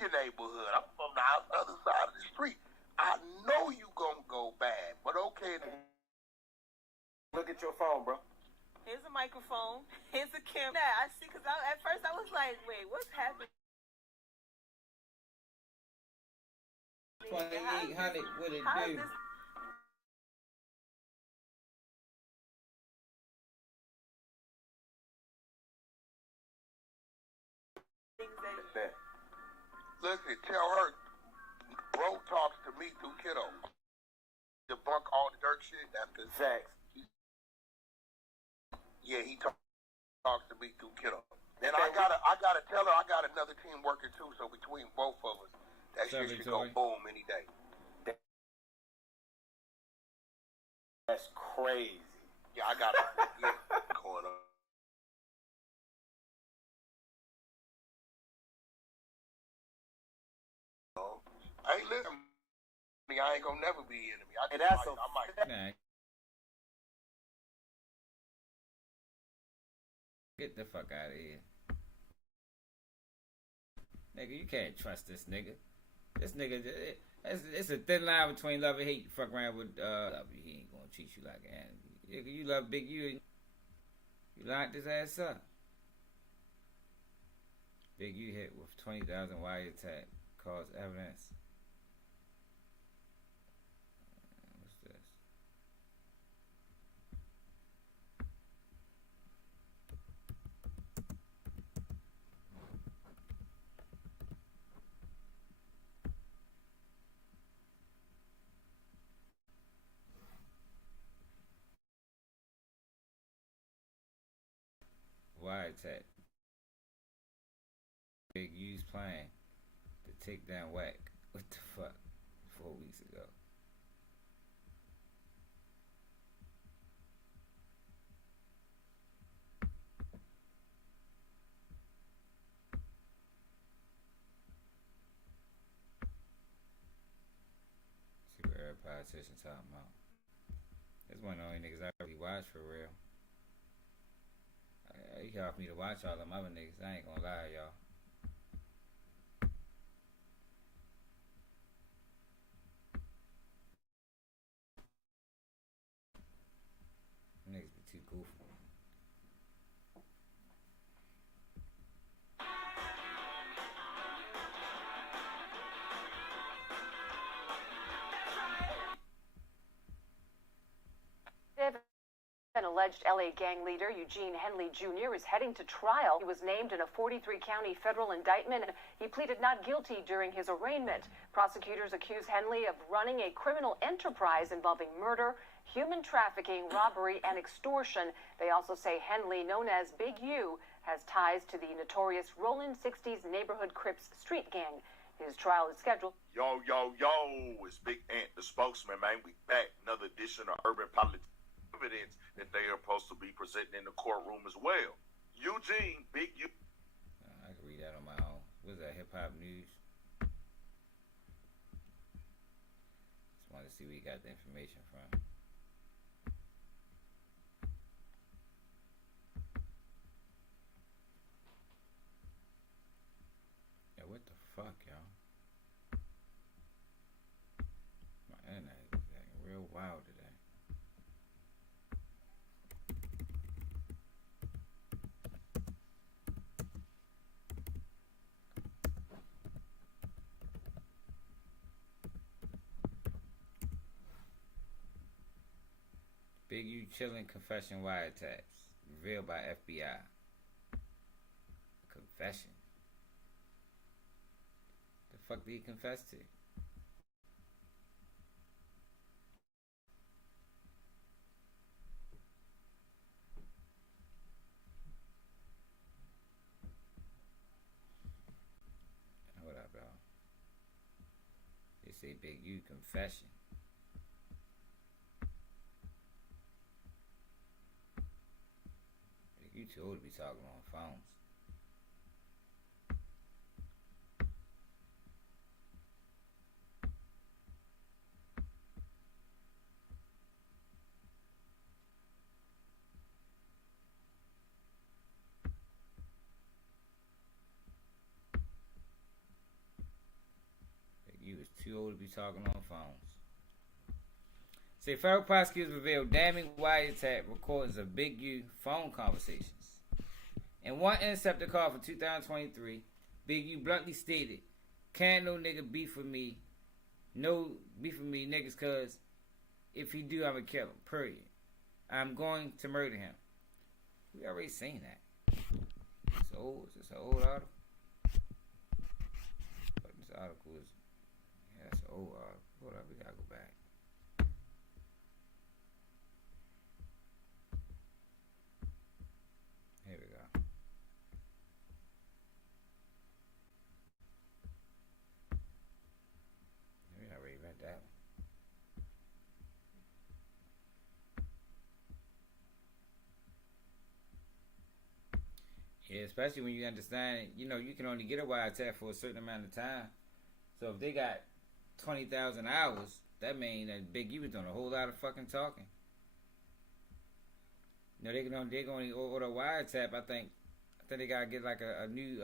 your neighborhood. I'm from the other side of the street. I know you gonna go bad, but okay. Look at your phone, bro. Here's a microphone. Here's a camera. Yeah, I see. Cause at first I was like, wait, what's happening? 2800. What it How do? is this? That. Listen, tell her, bro talks to me through Kiddo. Debunk all the Durk shit. That's the facts. Yeah, he talks to me through Kiddo. And I gotta tell her I got another team working too. So between both of us, that shit should go boom any day. That's crazy. Yeah, I got it. Yeah, going on. Hey, listen, I ain't gonna never be enemy. I might. Nah. Get the fuck out of here. Nigga, you can't trust this nigga. This nigga, it's a thin line between love and hate. You fuck around with love, he ain't gonna treat you like an enemy. Nigga, you love Big U, you locked his ass up. Big U hit with 20,000 wiretap, caused evidence. What's this? Wiretap. Big U's plan to take down Whack. What the fuck? 4 weeks ago. See what every politician talking about. That's one of the only niggas I really watch for real. He helped me to watch all them other niggas. I ain't gonna lie, y'all. Niggas be too goofy. An alleged LA gang leader, Eugene Henley Jr., is heading to trial. He was named in a 43-county federal indictment, and he pleaded not guilty during his arraignment. Prosecutors accuse Henley of running a criminal enterprise involving murder, human trafficking, robbery, and extortion. They also say Henley, known as Big U, has ties to the notorious Rollin' 60s neighborhood Crips street gang. His trial is scheduled. Yo, it's Big Ant, the spokesman, man. We back. Another edition of Urban Politics. Evidence that they are supposed to be presenting in the courtroom as well. Eugene, Big U. I can read that on my own. What's that, Hip Hop News? Just wanted to see where you got the information from. Yeah, what the fuck, y'all? My internet is acting real wild today. Big U chilling confession wiretaps revealed by FBI. Confession. The fuck did he confess to? Hold up, bro. They say Big U confession. Big U too old to be talking on phones. You was too old to be talking on phones. Say federal prosecutors revealed damning wiretap recordings of Big U phone conversations. In one intercepted call from 2023, Big U bluntly stated, "Can't no nigga beef with me. No beef with me, niggas, cause if he do, I'ma kill him. Period. I'm going to murder him." We already seen that. It's old. Is this an old article? But this article is... Yeah, that's an old article. Hold up, we gotta go back. Here we go. We already read that one. Yeah, especially when you understand, you know, you can only get a wiretap for a certain amount of time. So if they got 20,000 hours, that means that Big U was doing a whole lot of fucking talking. You know, they can only order a wiretap. I think they gotta get like a new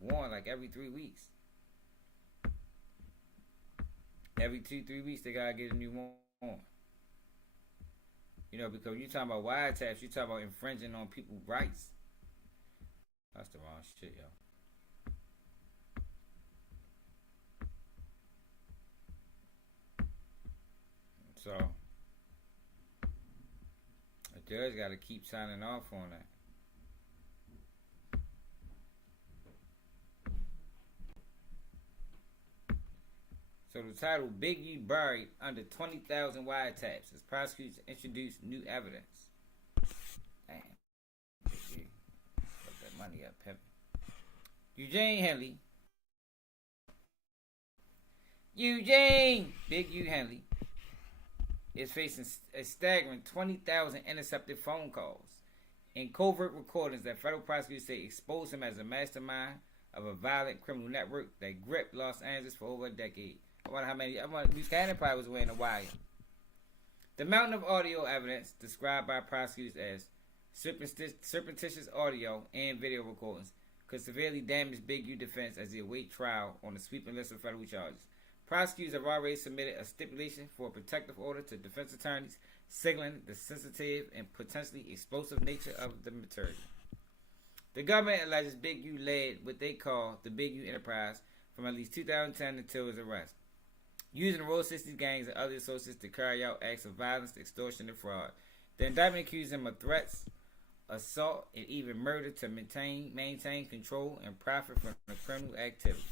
warrant like every 3 weeks. Every 2-3 weeks they gotta get a new warrant. You know, because you talking about wiretaps, you talking about infringing on people's rights. That's the wrong shit, yo. So, a judge got to keep signing off on that. So the title, Big U Buried Under 20,000 Wiretaps, as prosecutors introduce new evidence. Damn. Big U. Put that money up, pimp. Eugene Big U Henley, is facing a staggering 20,000 intercepted phone calls and covert recordings that federal prosecutors say expose him as a mastermind of a violent criminal network that gripped Los Angeles for over a decade. I wonder how many. Buchanan probably was wearing a wire. The mountain of audio evidence, described by prosecutors as surreptitious audio and video recordings, could severely damage Big U defense as they await trial on a sweeping list of federal charges. Prosecutors have already submitted a stipulation for a protective order to defense attorneys, signaling the sensitive and potentially explosive nature of the material. The government alleges Big U led what they call the Big U enterprise from at least 2010 until his arrest, using the Road 60 gangs and other associates to carry out acts of violence, extortion, and fraud. The indictment accused him of threats, assault, and even murder to maintain control and profit from the criminal activity.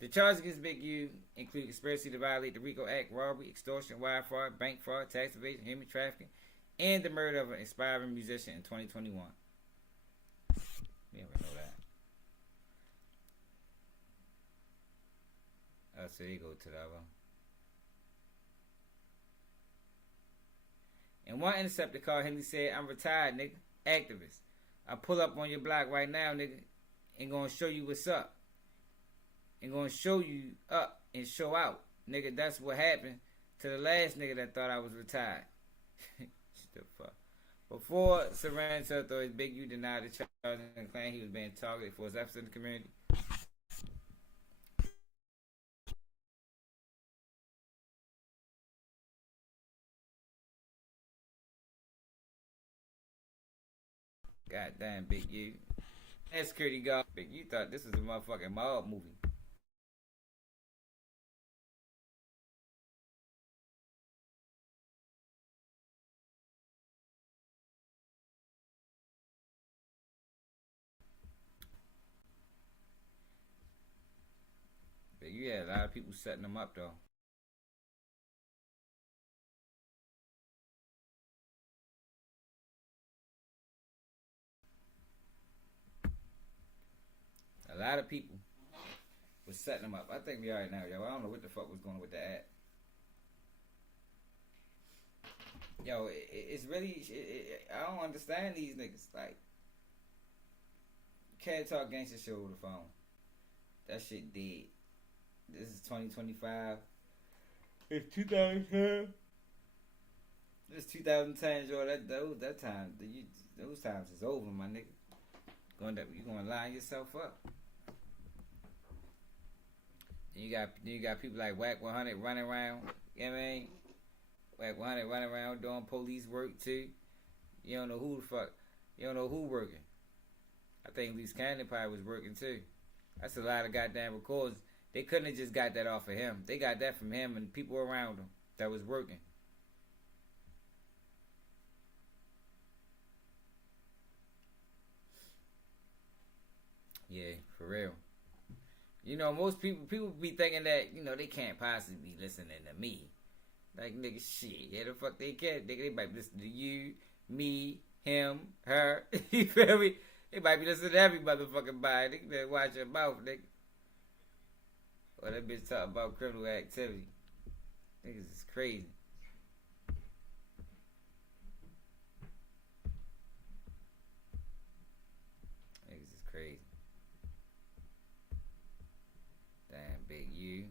The charges against Big U include conspiracy to violate the RICO Act, robbery, extortion, wire fraud, bank fraud, tax evasion, human trafficking, and the murder of an aspiring musician in 2021. You never know that. So you go to that one. In one intercepted call, Henley said, "I'm retired, nigga. Activist. I pull up on your block right now, nigga, and gonna show you what's up. And gonna show you up and show out. Nigga, that's what happened to the last nigga that thought I was retired." Shut the fuck. Before surrendering to authorities, Big U denied the charge and claimed he was being targeted for his efforts in the community. Goddamn, Big U. That security guard, Big U thought this was a motherfucking mob movie. you had a lot of people setting them up though. A lot of people was setting them up. I think we alright now, yo. I don't know what the fuck was going on with the app. Yo, it's really... I don't understand these niggas. Like, you can't talk gangster shit over the phone. That shit dead. This is 2025. It's 2010. It's 2010, yo. That time, those times is over, my nigga. You gonna line yourself up. Then you got people like Whack 100 running around. You know what I mean? Whack 100 running around doing police work too. You don't know who the fuck. You don't know who working. I think Lee's Cannon probably was working too. That's a lot of goddamn records. They couldn't have just got that off of him. They got that from him and people around him that was working. Yeah, for real. You know, most people be thinking that, you know, they can't possibly be listening to me. Like, nigga, shit. Yeah, the fuck they can. Nigga, they might be listening to you, me, him, her. You feel me? They might be listening to every motherfucking body. Nigga better watch your mouth, nigga. Or that bitch talking about criminal activity. Niggas is crazy. Niggas is crazy. Damn, big you.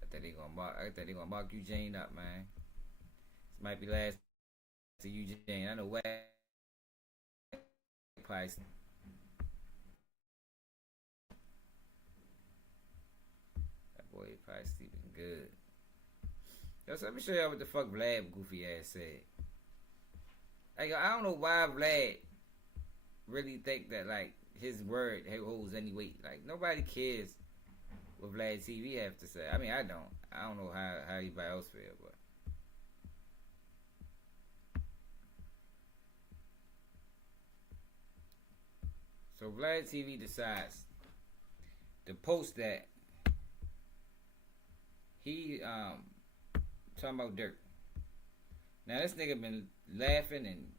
I think they gonna mark Eugene up, man. This might be last to Eugene. I know what price. That boy is probably sleeping good. Yo, so let me show y'all what the fuck Vlad goofy ass said. Like, I don't know why Vlad really think that, like, his word holds any weight. Like, nobody cares what Vlad TV have to say. I mean, I don't know how anybody else feel, but so Vlad TV decides to post that he talking about Durk. Now this nigga been laughing and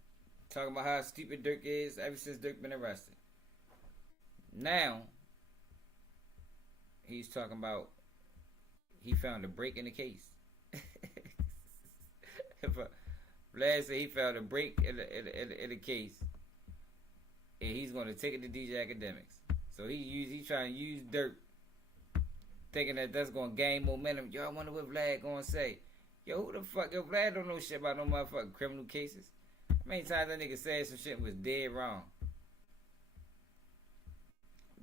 talking about how stupid Durk is ever since Durk been arrested. Now he's talking about he found a break in the case. Vlad said he found a break in the case, and he's going to take it to DJ Academics. So he trying to use Durk, thinking that that's going to gain momentum. Yo, I wonder what Vlad going to say. Yo, who the fuck? Yo, Vlad don't know shit about no motherfucking criminal cases. How many times that nigga said some shit was dead wrong?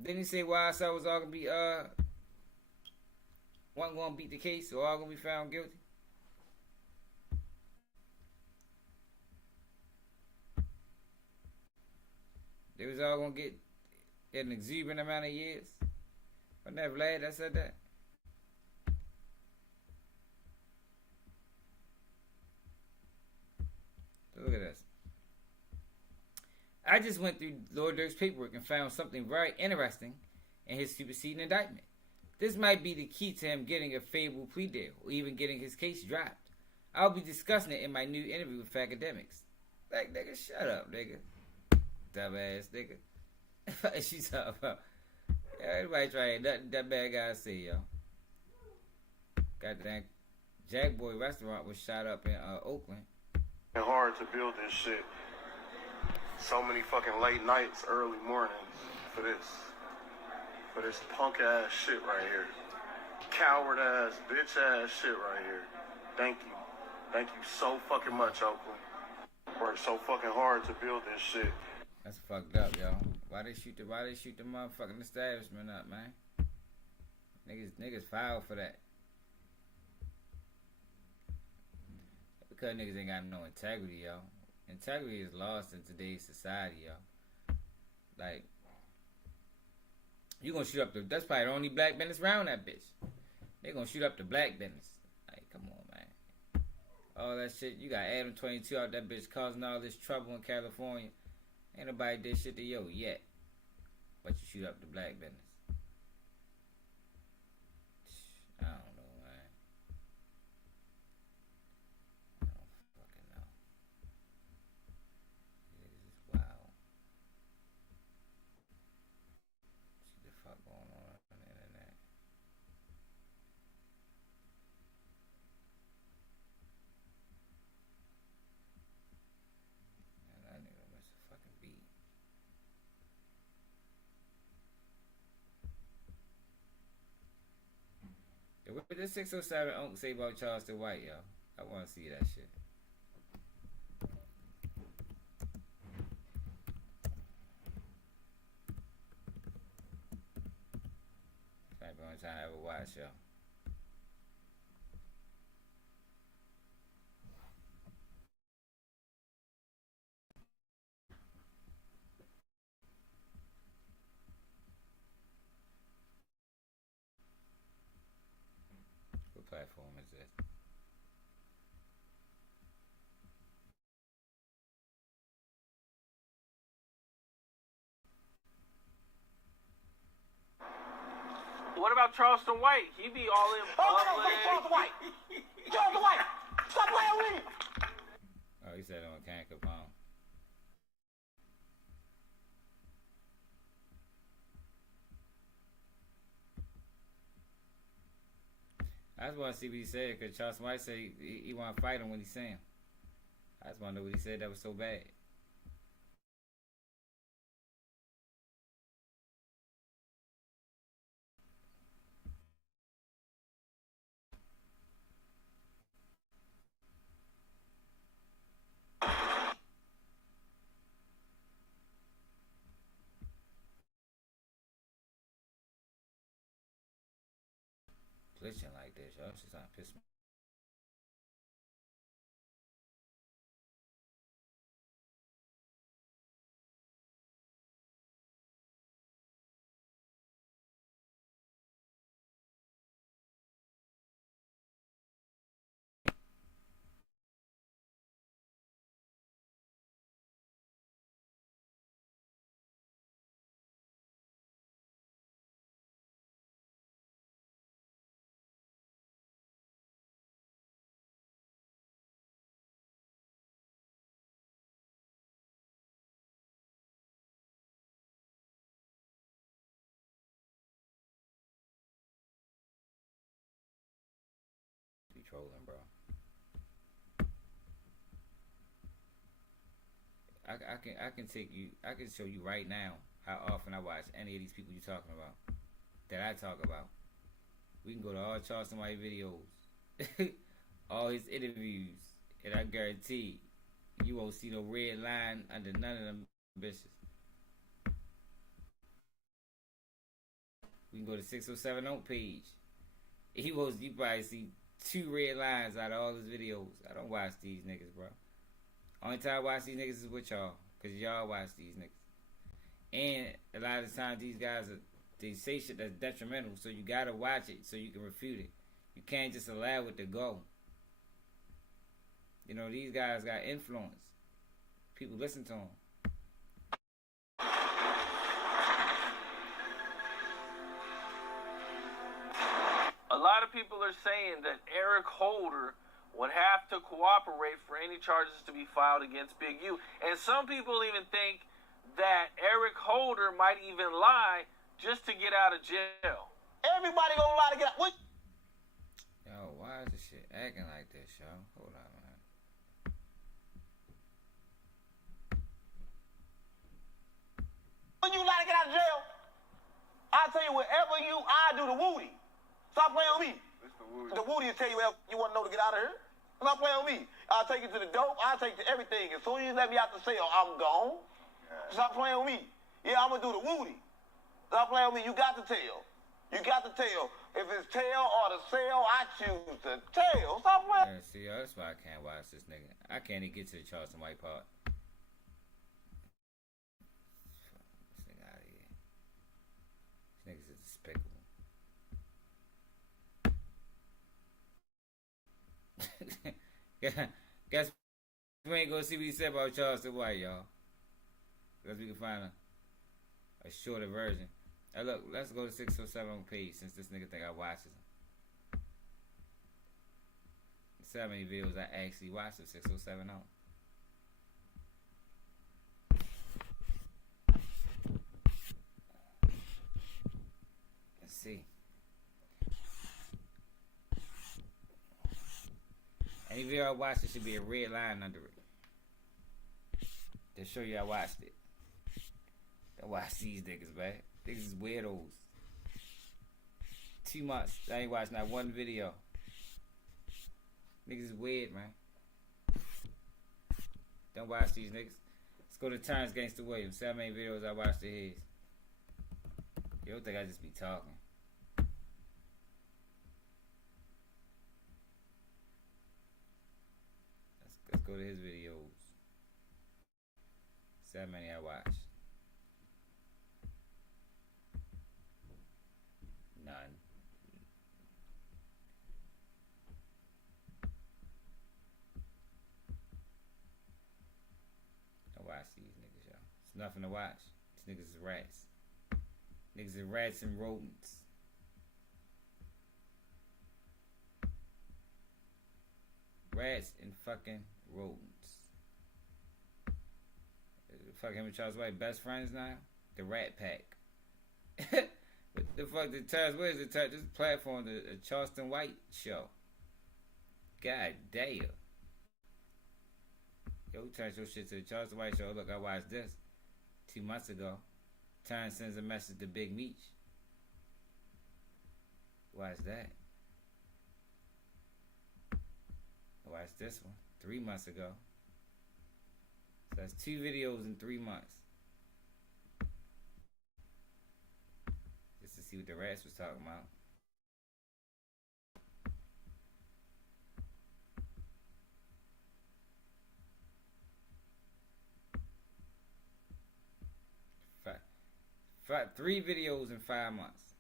Didn't he say YSL was all going to be, wasn't going to beat the case, so all going to be found guilty? They was all going to get an exuberant amount of years. Wasn't that Vlad that said that? So look at this. I just went through Lil Durk's paperwork and found something very interesting in his superseding indictment. This might be the key to him getting a favorable plea deal or even getting his case dropped. I'll be discussing it in my new interview with Academics. Like, nigga, shut up, nigga. Dumbass nigga. She talking about. Everybody trying nothing that bad guy say, yo. Goddamn Jack Boy restaurant was shot up in Oakland. It's hard to build this shit. So many fucking late nights, early mornings for this punk ass shit right here. Coward ass, bitch ass shit right here. Thank you so fucking much, Oakland. Worked so fucking hard to build this shit. That's fucked up, yo. Why they shoot the motherfucking establishment up, man? Niggas filed for that. Because niggas ain't got no integrity, yo. Integrity is lost in today's society, yo. Like, you gonna shoot up that's probably the only black business around that bitch. They gonna shoot up the black business. Like, come on, man. All that shit, you got Adam 22 out that bitch causing all this trouble in California. Ain't nobody did shit to yo yet. but you shoot up the black business. I don't know, man. I don't fucking know. This is wild. See the fuck going on the internet. Man, that nigga missed a fucking beat. What did this 607 Uncle say about Charleston White, yo? I want to see that shit. Might be the only time I ever watch, yo. What platform is this? What about Charleston White? He be all in public. Charleston White! Charleston White! Stop playing with me! Oh, he said it on Can Capone. I just want to see what he said, because Charleston White said he want to fight him when he see him. I just want to know what he said that was so bad. Glitching like this, yo. It's just not piss me. Be trolling, bro. I can take you. I can show you right now how often I watch any of these people you're talking about. That I talk about. We can go to all Charleston White videos, all his interviews, and I guarantee you won't see no red line under none of them bitches. We can go to 607 Oak page. You probably see 2 red lines out of all his videos. I don't watch these niggas, bro. Only time I watch these niggas is with y'all, because y'all watch these niggas. And a lot of the times these guys they say shit that's detrimental, so you gotta watch it so you can refute it. You can't just allow it to go. You know, these guys got influence. People listen to them. A lot of people are saying that Eric Holder would have to cooperate for any charges to be filed against Big U. And some people even think that Eric Holder might even lie just to get out of jail. Everybody gonna lie to get out. What? Yo, why is this shit acting like this, yo? Hold on, man. When you lie to get out of jail, I'll tell you whatever I do the Woody. Stop playing with me. The Woody will tell you whatever you want to know to get out of here. Stop playing with me. I'll take you to the dope. I'll take you to everything. As soon as you let me out the cell, I'm gone. Stop playing with me. Yeah, I'm going to do the Woody. Stop playing with me. You got to tell. You got to tell. If it's tell or the sell, I choose to tell. Stop playing. Yeah, see, yo, that's why I can't watch this nigga. I can't even get to the Charleston White part. This nigga out of here. This niggas is despicable. Guess we ain't gonna see what he said about Charleston White, y'all. Because we can find him. a shorter version. Hey, look, let's go to 607 page since this nigga think I watches them. See how many videos I actually watched of 607 on. Let's see. Any video I watched, there should be a red line under it to show you I watched it. I watch these niggas, man. Niggas is weirdos. 2 months. I ain't watched not one video. Niggas is weird, man. Don't watch these niggas. Let's go to Terrence Gangsta Williams. See how many videos I watched of his. You don't think I just be talking. Let's go to his videos. See how many I watched. None. Don't watch these niggas, y'all. It's nothing to watch. These niggas is rats. Niggas is rats and rodents. Rats and fucking rodents. Fuck him and Charles White best friends now? The Rat Pack. What the fuck did Charles, where is it? This platform, the Charleston White show. God damn. Yo, turn your shit to the Charleston White show. Look, I watched this 2 months ago. Terrence sends a message to Big Meech. Watch that. I watched this one 3 months ago. So that's 2 videos in 3 months. Just to see what the rats was talking about. Five, 3 videos in 5 months.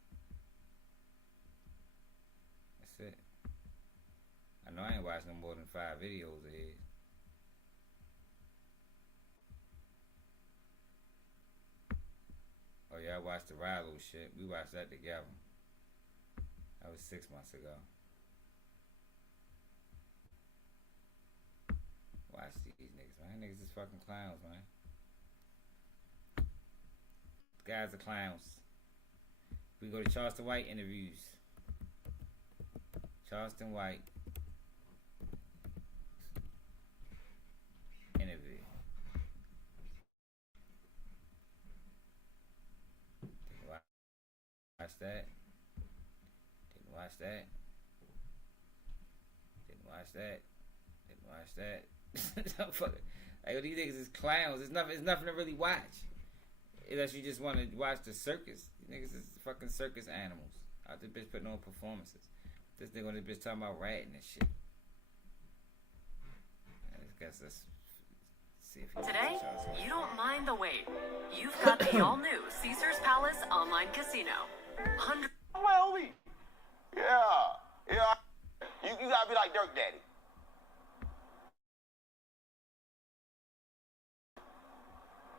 That's it. I know I ain't watched no more than 5 videos of his. Oh yeah, I watched the Rilo shit. We watched that together. That was 6 months ago. Watch these niggas, man. Niggas is fucking clowns, man. Guys are clowns. We go to Charleston White interviews. Charleston White interview. Didn't watch that. Didn't watch that. Didn't watch that. Didn't watch that. Like, these niggas is clowns. It's nothing to really watch. Unless you just want to watch the circus. You niggas is fucking circus animals. Out the bitch putting on performances. This nigga on this bitch talking about ratting and shit. I guess let's see if Today, you don't mind the wait. You've got the all-new Caesars Palace online casino. Well, yeah. You gotta be like Durk Daddy.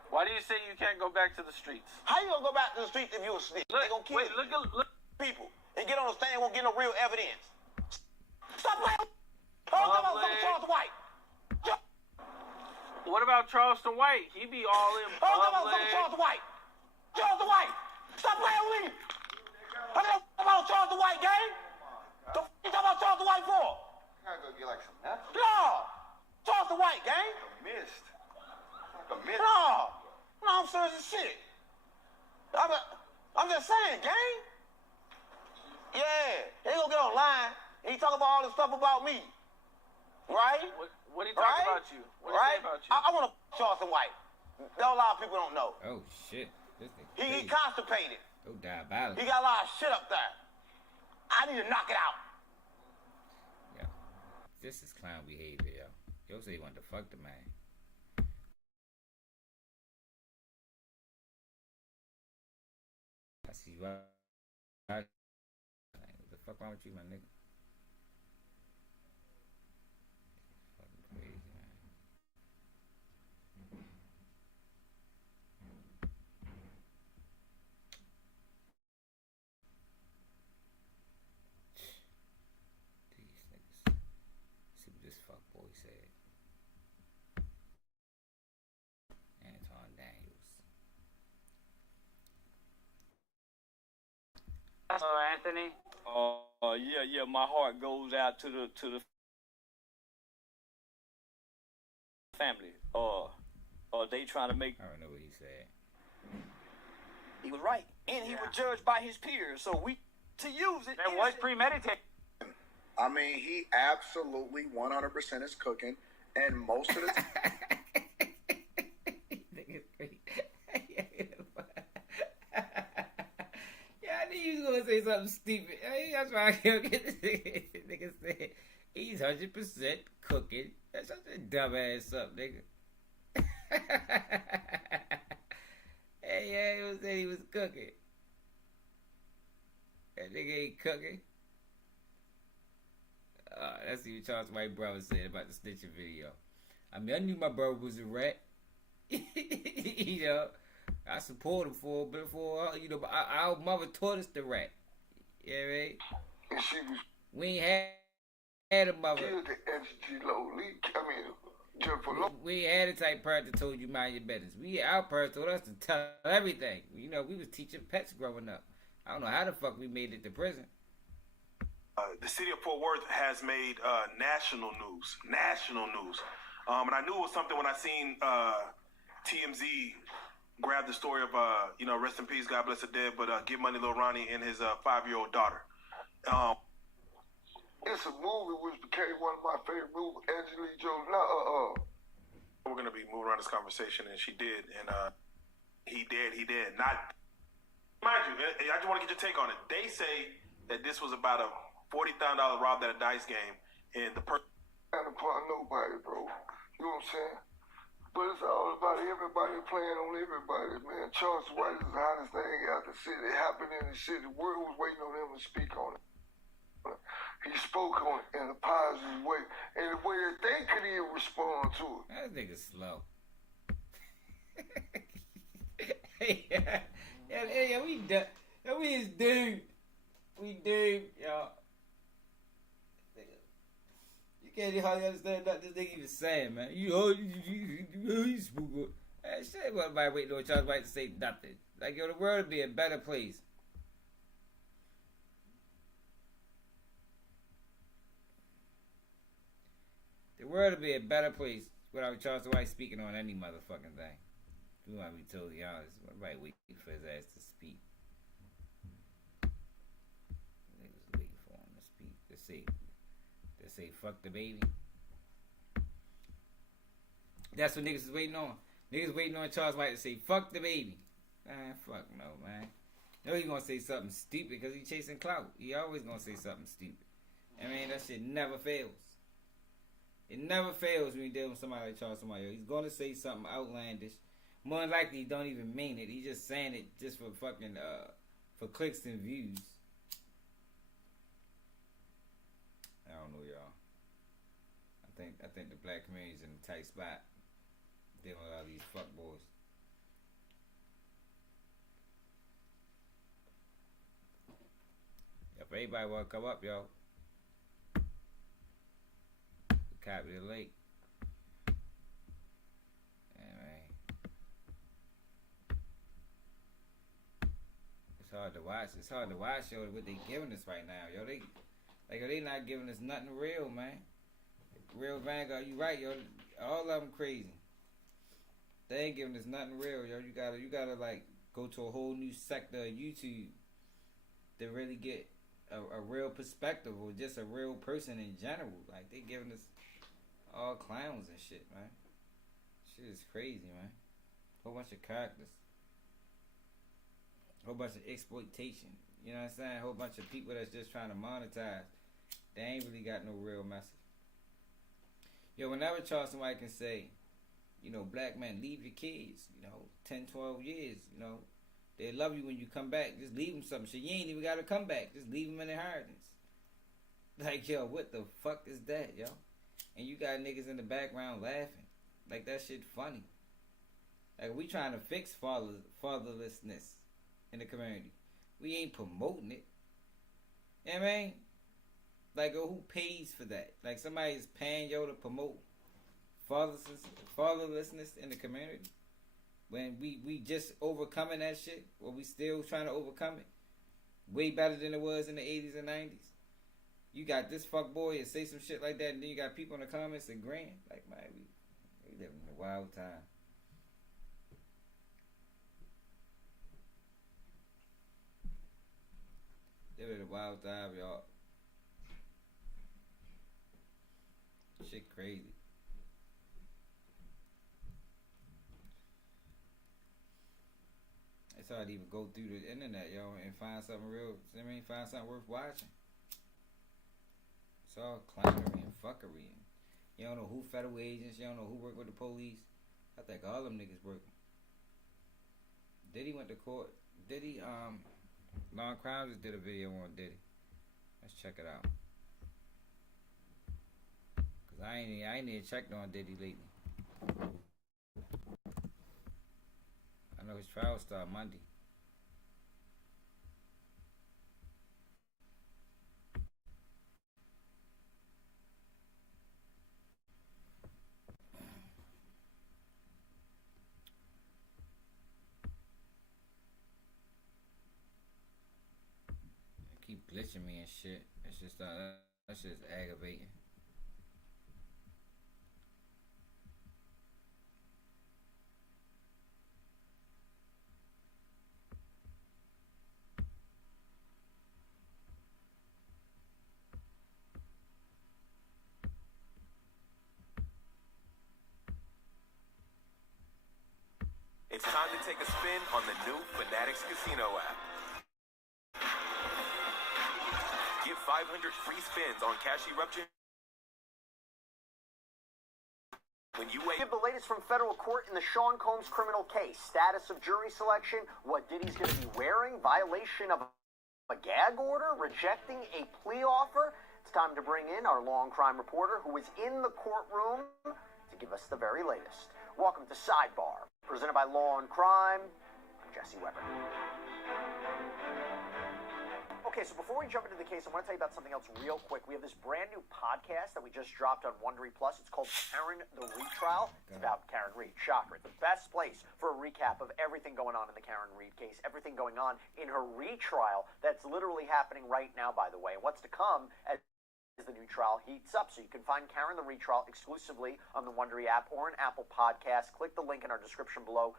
Why do you say you can't go back to the streets? How you gonna go back to the streets if you a snitch? They gonna kill you. Look people and get on the stand, won't get no real evidence. Stop playing. Charles White. What about Charleston White? He be all in public. Charles White. Stop playing with me. I don't know about Charleston White, gang. The f*** you talking about Charleston White for? You gotta go get like some nuts. No. Charleston White, gang. Missed. No, I'm serious as shit. I'm just saying, gang. Yeah, they gonna get online and he talk about all this stuff about me, right? What he talk about you? What he say about you? I want to Charleston White. That a lot of people don't know. Oh shit, this he constipated. Oh, diabolical. He got a lot of shit up there. I need to knock it out. Yeah, this is clown behavior, yo. Yo said he wanted to fuck the man. I see you out. What the fuck wrong with you, my nigga? Fucking crazy, man. boy said. Anton Daniels. Anthony. Yeah. My heart goes out to the family. They trying to make. I don't know what he said. He was right, and he was judged by his peers. So we to use it. That was premeditated. I mean, he absolutely 100% is cooking, and most of the time. Yeah, I knew you was gonna say something stupid. That's why I can't get this nigga said he's 100% cooking. That's such a dumbass up, nigga. Hey, he said he was cooking. That nigga ain't cooking. That's what Charles White brother said about the snitching video. I mean, I knew my brother was a rat. You know, I support him for a bit but our mother taught us the rat. You know what I mean? And she was. We ain't had a mother. We ain't had a type parent that told you mind your business. Our parents told us to tell everything. You know, we was teaching pets growing up. I don't know how the fuck we made it to prison. The city of Fort Worth has made national news. And I knew it was something when I seen TMZ grab the story of, rest in peace, God bless the dead, but Give Money Lil Ronnie and his 5-year-old daughter. It's a movie which became one of my favorite movies, Angelina Jolie. We're going to be moving around this conversation, and she did, and he did. Not, mind you, I just want to get your take on it. They say that this was about a $40,000 robbed at a dice game, and the person... Not upon nobody, bro. You know what I'm saying? But it's all about everybody playing on everybody, man. Charles White is the hottest thing out the city. It happened in the city. The world was waiting on him to speak on it. He spoke on it in a positive way, in a way that they could even respond to it. That nigga's slow. Yeah, we done. We is doomed. We doomed, y'all. You can't hardly understand nothing this nigga even saying, man. You spook. Shit, nobody waiting on Charles White to say nothing. Like, the world would be a better place. The world would be a better place without Charles White speaking on any motherfucking thing. If you want to be totally honest, nobody waiting for his ass to speak. Niggas waiting for him to speak. They say fuck the baby. That's what niggas is waiting on. Niggas waiting on Charles White to say fuck the baby. Man, fuck no, man. No, he gonna say something stupid because he chasing clout. He always gonna say something stupid. I mean, that shit never fails. It never fails when you deal with somebody like Charles White. He's gonna say something outlandish. More than likely, he don't even mean it. He's just saying it just for fucking for clicks and views. I don't know, y'all. I think the black community's in a tight spot dealing with all these fuck boys. If everybody wanna come up, y'all. Copy the lake. Yeah, man. It's hard to watch. It's hard to watch, yo, what they giving us right now, yo. They not giving us nothing real, man. Real Vanguard, you right, yo. All of them crazy. They ain't giving us nothing real, yo. You gotta like go to a whole new sector of YouTube to really get a real perspective or just a real person in general. Like they giving us all clowns and shit, man. Shit is crazy, man. Whole bunch of characters. Whole bunch of exploitation. You know what I'm saying? Whole bunch of people that's just trying to monetize. They ain't really got no real message. Yo, whenever Charleston White can say, you know, black men, leave your kids, 10, 12 years, they love you when you come back. Just leave them something. Shit, you ain't even got to come back. Just leave them in inheritance. Like, yo, what the fuck is that, yo? And you got niggas in the background laughing. Like, that shit funny. Like, we trying to fix fatherlessness in the community. We ain't promoting it. You know what I mean? Like, who pays for that? Like, somebody is paying yo to promote fatherlessness in the community when we just overcoming that shit, or we still trying to overcome it way better than it was in the 80s and 90s. You got this fuck boy and say some shit like that, and then you got people in the comments agreeing. Like, man, we living in a wild time. Living in a wild time, y'all. Shit crazy. It's hard to even go through the internet, yo, and find something real. I mean, find something worth watching. It's all clankery and fuckery. And you don't know who federal agents. You don't know who work with the police. I think all them niggas working. Diddy went to court. Diddy, Long Crime just did a video on Diddy. Let's check it out. Cause I ain't even checked on Diddy lately. I know his trial start Monday. Keep glitching me and shit. It's just that's just aggravating. It's time to take a spin on the new Fanatics Casino app. Get 500 free spins on Cash Eruption when you wait. Give the latest from federal court in the Sean Combs criminal case. Status of jury selection, what Diddy's going to be wearing, violation of a gag order, rejecting a plea offer. It's time to bring in our Law and Crime reporter who is in the courtroom to give us the very latest. Welcome to Sidebar, presented by Law and Crime. I'm Jesse Weber. Okay, so before we jump into the case, I want to tell you about something else real quick. We have this brand new podcast that we just dropped on Wondery Plus. It's called Karen the Retrial. It's about Karen Reed. Shocker. It's the best place for a recap of everything going on in the Karen Reed case, everything going on in her retrial that's literally happening right now, by the way. And what's to come as the new trial heats up. So you can find Karen the Retrial exclusively on the Wondery app or an Apple Podcast. Click the link in our description below.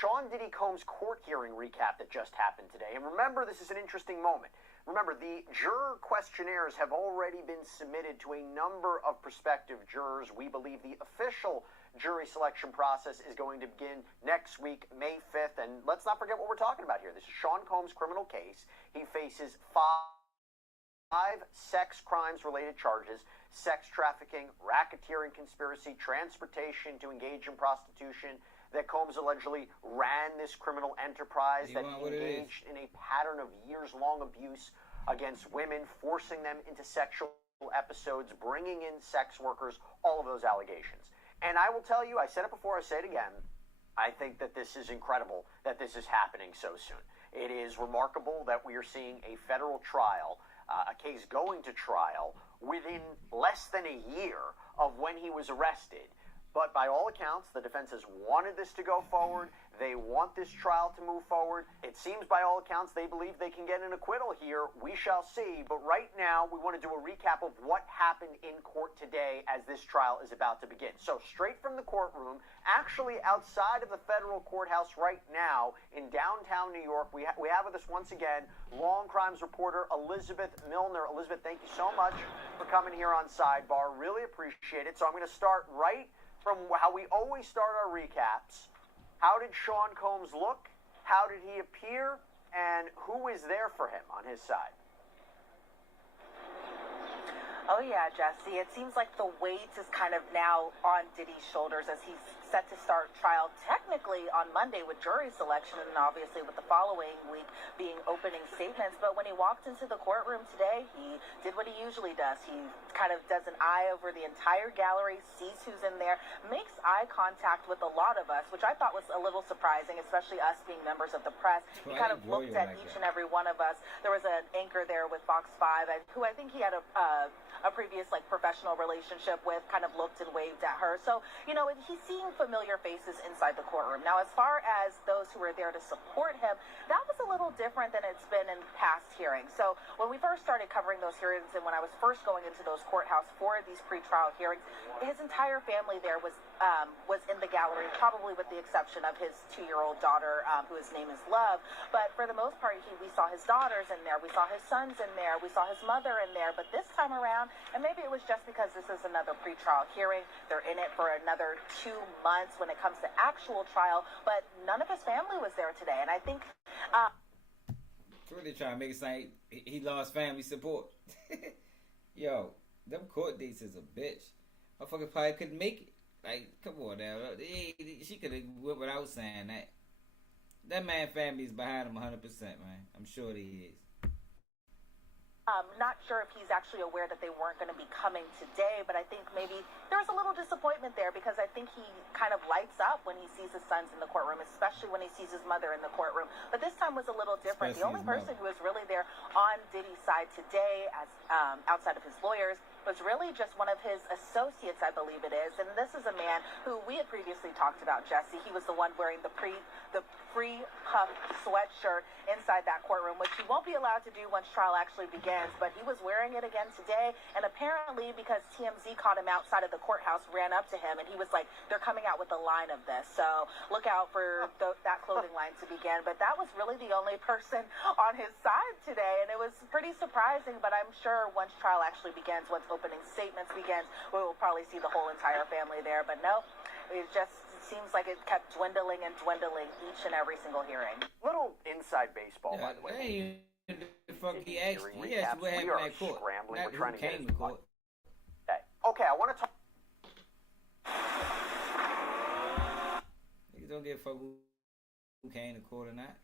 Sean Diddy Combs court hearing recap that just happened today. And remember, this is an interesting moment. Remember, the juror questionnaires have already been submitted to a number of prospective jurors. We believe the official jury selection process is going to begin next week, May 5th. And let's not forget what we're talking about here. This is Sean Combs' criminal case. He faces five sex crimes-related charges: sex trafficking, racketeering conspiracy, transportation to engage in prostitution, that Combs allegedly ran this criminal enterprise, that he engaged in a pattern of years-long abuse against women, forcing them into sexual episodes, bringing in sex workers, all of those allegations. And I will tell you, I said it before, I say it again, I think that this is incredible that this is happening so soon. It is remarkable that we are seeing a federal trial, a case going to trial, within less than a year of when he was arrested. But by all accounts, the defense has wanted this to go forward. They want this trial to move forward. It seems by all accounts they believe they can get an acquittal here. We shall see. But right now, we want to do a recap of what happened in court today as this trial is about to begin. So straight from the courtroom, actually outside of the federal courthouse right now in downtown New York, we have with us once again Law and Crimes reporter Elizabeth Milner. Elizabeth, thank you so much for coming here on Sidebar. Really appreciate it. So I'm going to start right from how we always start our recaps. How did Sean Combs look? How did he appear? And who is there for him on his side? Oh, yeah, Jesse. It seems like the weight is kind of now on Diddy's shoulders as he's set to start trial technically on Monday with jury selection and obviously with the following week being opening statements. But when he walked into the courtroom today, he did what he usually does. He kind of does an eye over the entire gallery, sees who's in there, makes eye contact with a lot of us, which I thought was a little surprising, especially us being members of the press. He kind of looked at each and every one of us. There was an anchor there with Fox 5 who I think he had a previous professional relationship with, kind of looked and waved at her. So, he's seeing familiar faces inside the courtroom. Now, as far as those who were there to support him, that was a little different than it's been in past hearings. So when we first started covering those hearings and when I was first going into those courthouse for these pretrial hearings, his entire family there was in the gallery, probably with the exception of his 2-year-old daughter, whose name is Love. But for the most part, we saw his daughters in there, we saw his sons in there, we saw his mother in there. But this time around, and maybe it was just because this is another pretrial hearing, they're in it for another 2 months when it comes to actual trial, but none of his family was there today. And I think it's really trying to make it sound he lost family support. Yo, them court dates is a bitch. Motherfucker probably couldn't make it. Like, come on now. She could have went without saying that. That man family's behind him 100%, man. I'm sure he is. Not sure if he's actually aware that they weren't going to be coming today, but I think maybe there was a little disappointment there because I think he kind of lights up when he sees his sons in the courtroom, especially when he sees his mother in the courtroom. But this time was a little different. The only person who was really there on Diddy's side today, as outside of his lawyers, was really just one of his associates, I believe it is. And this is a man who we had previously talked about, Jesse. He was the one wearing the free puff sweatshirt inside that courtroom, which he won't be allowed to do once trial actually begins. But he was wearing it again today. And apparently, because TMZ caught him outside of the courthouse, ran up to him, and he was like, they're coming out with a line of this. So look out for that clothing line to begin. But that was really the only person on his side today. And it was pretty surprising, but I'm sure once trial actually begins, once opening statements begins, we will probably see the whole entire family there. But no, it just seems like it kept dwindling and dwindling each and every single hearing. Little inside baseball, by the way. Hey, the fuck he asked what happened at court. Scrambling. Not We're trying to get came to court. Okay, I want to talk. Niggas don't give a fuck who came to court or not.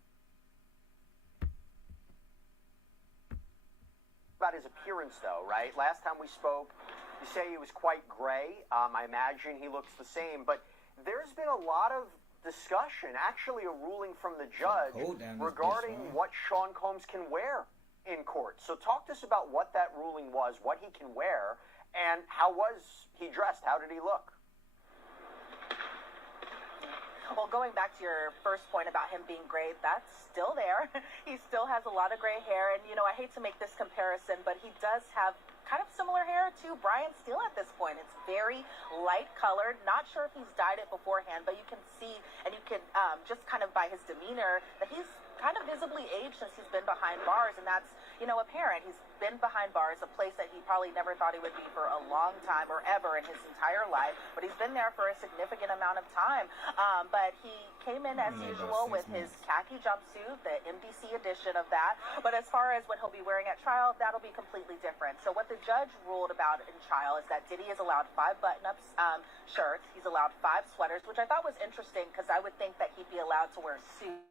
About his appearance, though, right? Last time we spoke, you say he was quite gray. I imagine he looks the same, but there's been a lot of discussion, actually a ruling from the judge regarding what Sean Combs can wear in court. So talk to us about what that ruling was, what he can wear, and how was he dressed? How did he look? Well, going back to your first point about him being gray, that's still there. He still has a lot of gray hair, and, I hate to make this comparison, but he does have kind of similar hair to Brian Steele at this point. It's very light colored. Not sure if he's dyed it beforehand, but you can see, and you can just kind of by his demeanor, that he's kind of visibly aged since he's been behind bars, and that's, apparent. He's been behind bars, a place that he probably never thought he would be for a long time or ever in his entire life, but he's been there for a significant amount of time. But he came in as usual with his khaki jumpsuit, the MDC edition of that. But as far as what he'll be wearing at trial, that'll be completely different. So what the judge ruled about in trial is that Diddy is allowed 5 button-up shirts. He's allowed 5 sweaters, which I thought was interesting because I would think that he'd be allowed to wear suits.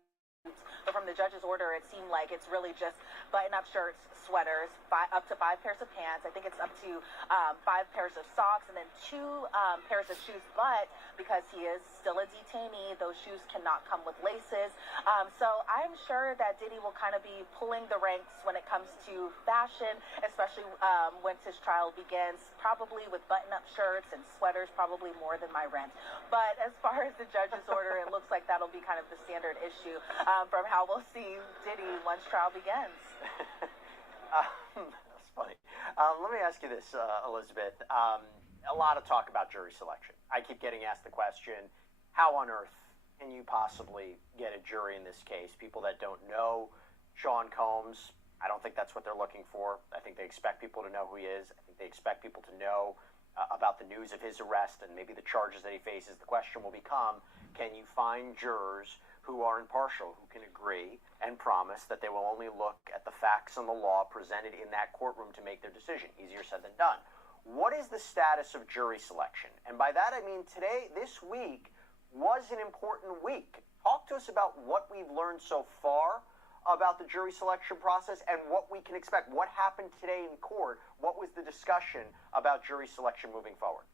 But from the judge's order, it seemed like it's really just button-up shirts, sweaters, up to 5 pairs of pants. I think it's up to 5 pairs of socks, and then 2 pairs of shoes. But because he is still a detainee, those shoes cannot come with laces. So I'm sure that Diddy will kind of be pulling the ranks when it comes to fashion, especially once his trial begins, probably with button-up shirts and sweaters, probably more than my rent. But as far as the judge's order, it looks like that'll be kind of the standard issue from how we'll see Diddy once trial begins. That's funny. Let me ask you this, Elizabeth. A lot of talk about jury selection. I keep getting asked the question, how on earth can you possibly get a jury in this case? People that don't know Sean Combs, I don't think that's what they're looking for. I think they expect people to know who he is. I think they expect people to know about the news of his arrest and maybe the charges that he faces. The question will become, can you find jurors who are impartial, who can agree and promise that they will only look at the facts and the law presented in that courtroom to make their decision. Easier said than done. What is the status of jury selection? And by that I mean today, this week, was an important week. Talk to us about what we've learned so far about the jury selection process and what we can expect. What happened today in court? What was the discussion about jury selection moving forward?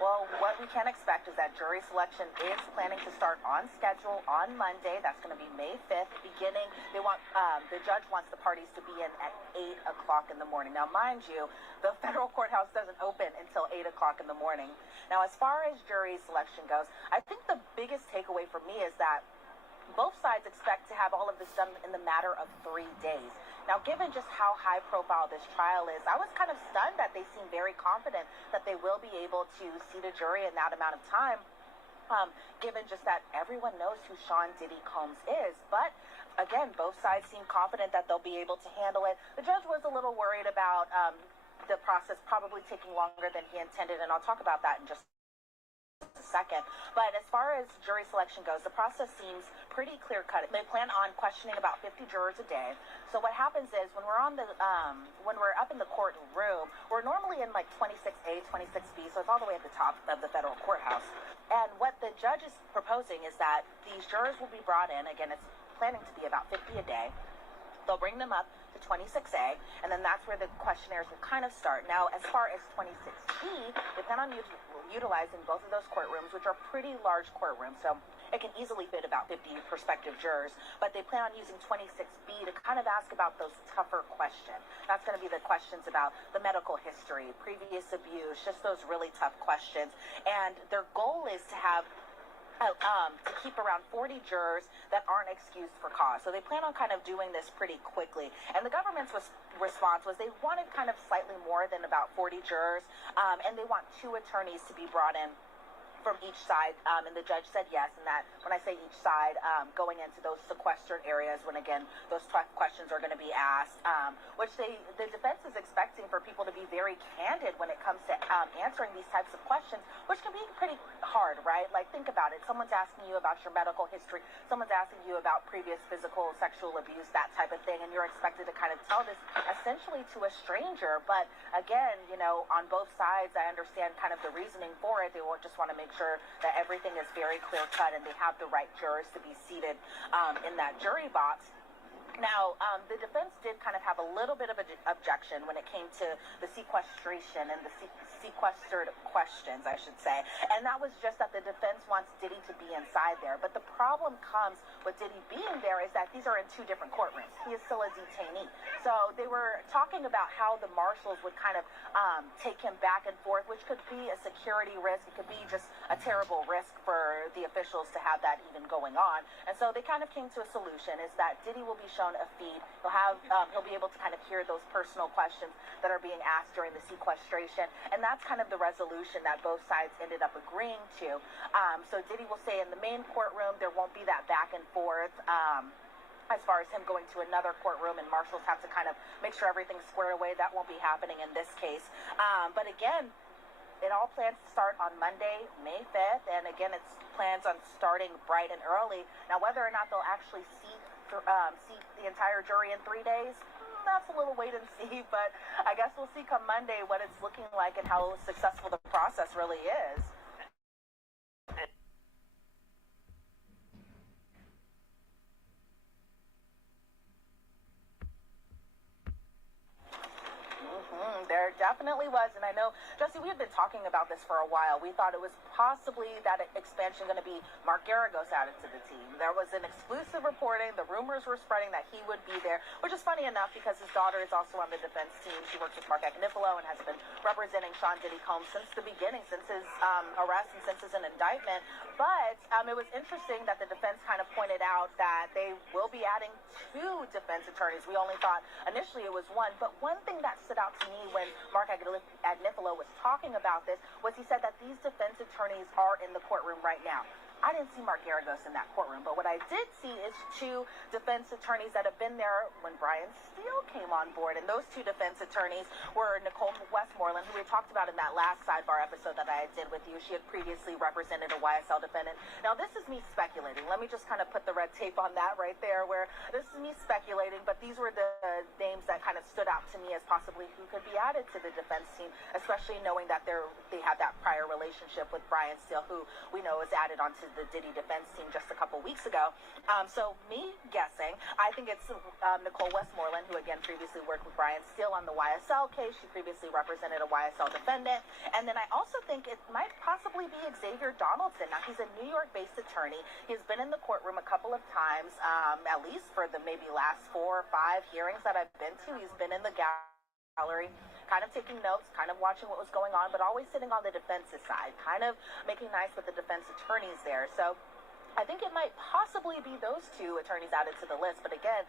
Well, what we can expect is that jury selection is planning to start on schedule on Monday. That's going to be May 5th, beginning. The judge wants the parties to be in at 8 o'clock in the morning. Now, mind you, the federal courthouse doesn't open until 8 o'clock in the morning. Now, as far as jury selection goes, I think the biggest takeaway for me is that both sides expect to have all of this done in the matter of 3 days. Now, given just how high profile this trial is, I was kind of stunned that they seem very confident that they will be able to seat a jury in that amount of time, given just that everyone knows who Sean Diddy Combs is. But again, both sides seem confident that they'll be able to handle it. The judge was a little worried about the process probably taking longer than he intended, and I'll talk about that in just a second. But as far as jury selection goes, the process seems pretty clear-cut. They plan on questioning about 50 jurors a day. So what happens is when we're when we're up in the courtroom, we're normally in like 26A, 26B, so it's all the way at the top of the federal courthouse. And what the judge is proposing is that these jurors will be brought in. Again, it's planning to be about 50 a day. They'll bring them up to 26A, and then that's where the questionnaires will kind of start. Now, as far as 26B, they plan on utilizing both of those courtrooms, which are pretty large courtrooms, so it can easily fit about 50 prospective jurors, but they plan on using 26B to kind of ask about those tougher questions. That's going to be the questions about the medical history, previous abuse, just those really tough questions. And their goal is to have to keep around 40 jurors that aren't excused for cause. So they plan on kind of doing this pretty quickly. And the government's response was they wanted kind of slightly more than about 40 jurors, and they want 2 attorneys to be brought in from each side, and the judge said yes. And that when I say each side, going into those sequestered areas when, again, those tough questions are going to be asked, which the defense is expecting for people to be very candid when it comes to answering these types of questions, which can be pretty hard, right? Like, think about it. Someone's asking you about your medical history. Someone's asking you about previous physical, sexual abuse, that type of thing, and you're expected to kind of tell this essentially to a stranger. But again, you know, on both sides, I understand kind of the reasoning for it. They just want to make sure that everything is very clear cut and they have the right jurors to be seated in that jury box. Now, the defense did kind of have a little bit of an objection when it came to the sequestration and the sequestered questions, I should say. And that was just that the defense wants Diddy to be inside there. But the problem comes with Diddy being there is that these are in 2 different courtrooms. He is still a detainee. So they were talking about how the marshals would kind of take him back and forth, which could be a security risk. It could be just a terrible risk for the officials to have that even going on. And so they kind of came to a solution, is that Diddy will be shown a feed. He'll be able to kind of hear those personal questions that are being asked during the sequestration, and that's kind of the resolution that both sides ended up agreeing to. So Diddy will stay in the main courtroom. There won't be that back and forth as far as him going to another courtroom and marshals have to kind of make sure everything's squared away. That won't be happening in this case. But again, it all plans to start on Monday, May 5th, and again, it's plans on starting bright and early. Now, whether or not they'll actually seat the entire jury in 3 days, that's a little wait and see, but I guess we'll see come Monday what it's looking like and how successful the process really is. There definitely was, and I know, Jesse, we had been talking about this for a while. We thought it was possibly that expansion going to be Mark Garagos added to the team. There was an exclusive reporting. The rumors were spreading that he would be there, which is funny enough because his daughter is also on the defense team. She works with Mark Agnifilo and has been representing Sean Diddy Combs since the beginning, since his arrest and since his indictment. But it was interesting that the defense kind of pointed out that they will be adding 2 defense attorneys. We only thought initially it was 1, but one thing that stood out to me when Mark Agnifilo was talking about this was he said that these defense attorneys are in the courtroom right now. I didn't see Mark Garagos in that courtroom, but what I did see is two defense attorneys that have been there when Brian Steele came on board, and those two defense attorneys were Nicole Westmoreland, who we talked about in that last sidebar episode that I did with you. She had previously represented a YSL defendant. Now, this is me speculating. Let me just kind of put the red tape on that right there, where this is me speculating, but these were the names that kind of stood out to me as possibly who could be added to the defense team, especially knowing that they have that prior relationship with Brian Steele, who we know was added onto the Diddy defense team just a couple weeks ago. So me guessing, I think it's Nicole Westmoreland, who again previously worked with Brian Steele on the YSL case. She previously represented a YSL defendant. And then I also think it might possibly be Xavier Donaldson. Now, he's a New York-based attorney. He's been in the courtroom a couple of times, at least for the maybe last 4 or 5 hearings that I've been to. He's been in the gallery, kind of taking notes, kind of watching what was going on, but always sitting on the defense's side, kind of making nice with the defense attorneys there. So I think it might possibly be those two attorneys added to the list. But again,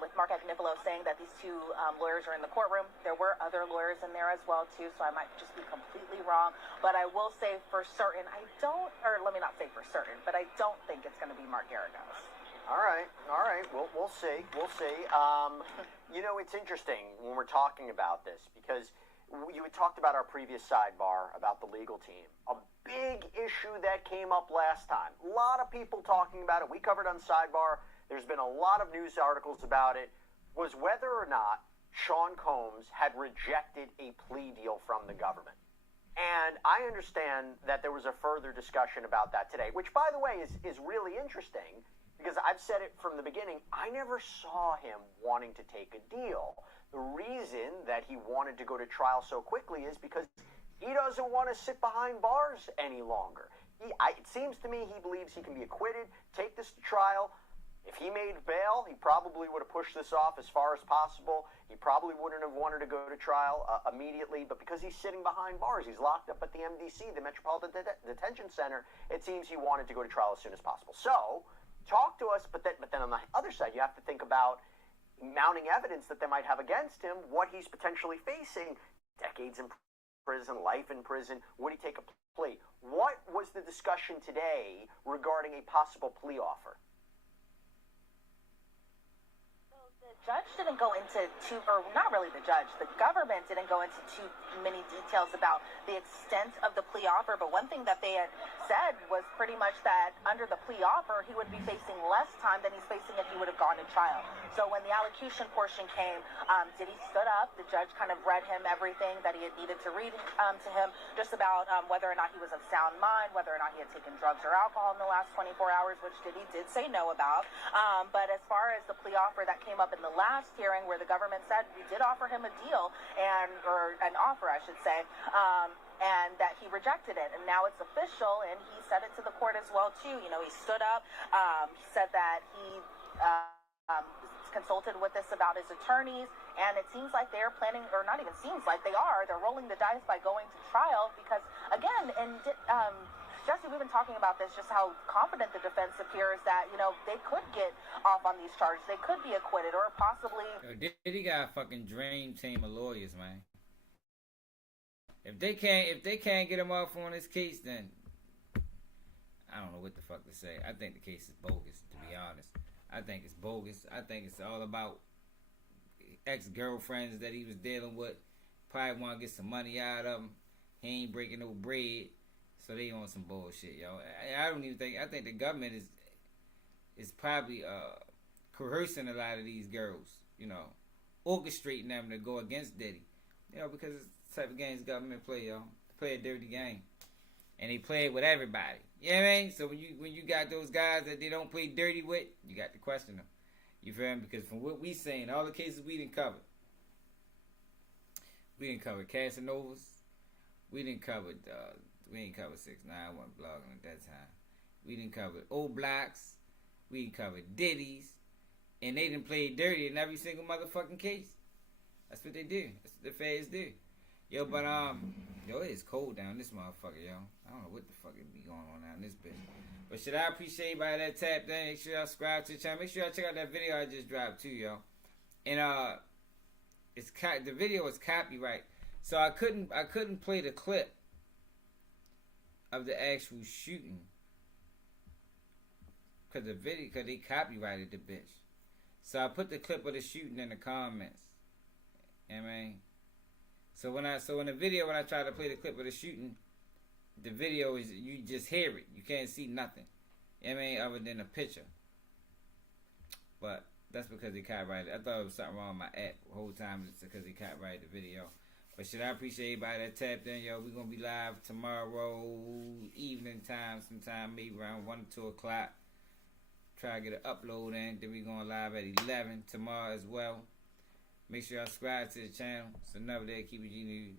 with Mark Agnifilo saying that these two lawyers are in the courtroom, there were other lawyers in there as well, too, so I might just be completely wrong. But I will say for certain, let me not say for certain, but I don't think it's going to be Mark Garagos. All right. We'll see. It's interesting when we're talking about this, because you had talked about our previous sidebar about the legal team. A big issue that came up last time. A lot of people talking about it. We covered on sidebar. There's been a lot of news articles about it. Was whether or not Sean Combs had rejected a plea deal from the government. And I understand that there was a further discussion about that today, which, by the way, is really interesting, because I've said it from the beginning. I never saw him wanting to take a deal. The reason that he wanted to go to trial so quickly is because he doesn't want to sit behind bars any longer. It seems to me he believes he can be acquitted, take this to trial. If he made bail, he probably would have pushed this off as far as possible. He probably wouldn't have wanted to go to trial immediately, but because he's sitting behind bars, he's locked up at the MDC, the Metropolitan Detention Center, it seems he wanted to go to trial as soon as possible. So, talk to us, but then on the other side, you have to think about mounting evidence that they might have against him, what he's potentially facing, decades in prison, life in prison. Would he take a plea? What was the discussion today regarding a possible plea offer? The judge didn't go into not really the judge, the government didn't go into too many details about the extent of the plea offer, but one thing that they had said was pretty much that under the plea offer, he would be facing less time than he's facing if he would have gone to trial. So when the allocution portion came, Diddy stood up, the judge kind of read him everything that he had needed to read to him, just about whether or not he was of sound mind, whether or not he had taken drugs or alcohol in the last 24 hours, which Diddy did say no about. But as far as the plea offer that came up in the last hearing, where the government said we did offer him a deal, or an offer, I should say, and that he rejected it, and now it's official, and he said it to the court as well too. He stood up, he said that he consulted with this about his attorneys, and it seems like they're planning, or not even seems like they're rolling the dice by going to trial, because again, and Jesse, we've been talking about this, just how confident the defense appears that, they could get off on these charges. They could be acquitted, or possibly... Diddy got a fucking dream team of lawyers, man. If they can't get him off on this case, then I don't know what the fuck to say. I think the case is bogus, to be honest. I think it's bogus. I think it's all about ex-girlfriends that he was dealing with. Probably want to get some money out of them. He ain't breaking no bread. So they on some bullshit, yo. I think the government is probably coercing a lot of these girls, orchestrating them to go against Diddy. Because it's the type of games government play, yo. They play a dirty game. And they play it with everybody. You know what I mean? So when you got those guys that they don't play dirty with, you got to question them. You feel me? Because from what we saying, all the cases we didn't cover. We didn't cover Casanovas. We didn't cover... we didn't cover 6ix9ine. I wasn't blogging at that time. We didn't cover old blocks. We didn't cover Diddy's. And they didn't play dirty in every single motherfucking case. That's what they do. That's what the feds do. Yo, but it's cold down this motherfucker, yo. I don't know what the fuck is be going on down this bitch. But should I appreciate everybody that tapped in? Make sure y'all subscribe to the channel. Make sure y'all check out that video I just dropped too, yo. And the video is copyright, so I couldn't play the clip of the actual shooting Cause they copyrighted the bitch. So I put the clip of the shooting in the comments. You know what I mean? So in the video when I try to play the clip of the shooting, the video is you just hear it. You can't see nothing. You know what I mean? Other than a picture. But that's because they copyrighted it. I thought it was something wrong with my app the whole time. It's because they copyrighted the video. But shit, I appreciate everybody that tapped in. Yo, we gonna be live tomorrow evening time, sometime maybe around 1 or 2 o'clock. Try to get an upload in. Then we going live at 11 tomorrow as well. Make sure y'all subscribe to the channel. So never there, keep it G.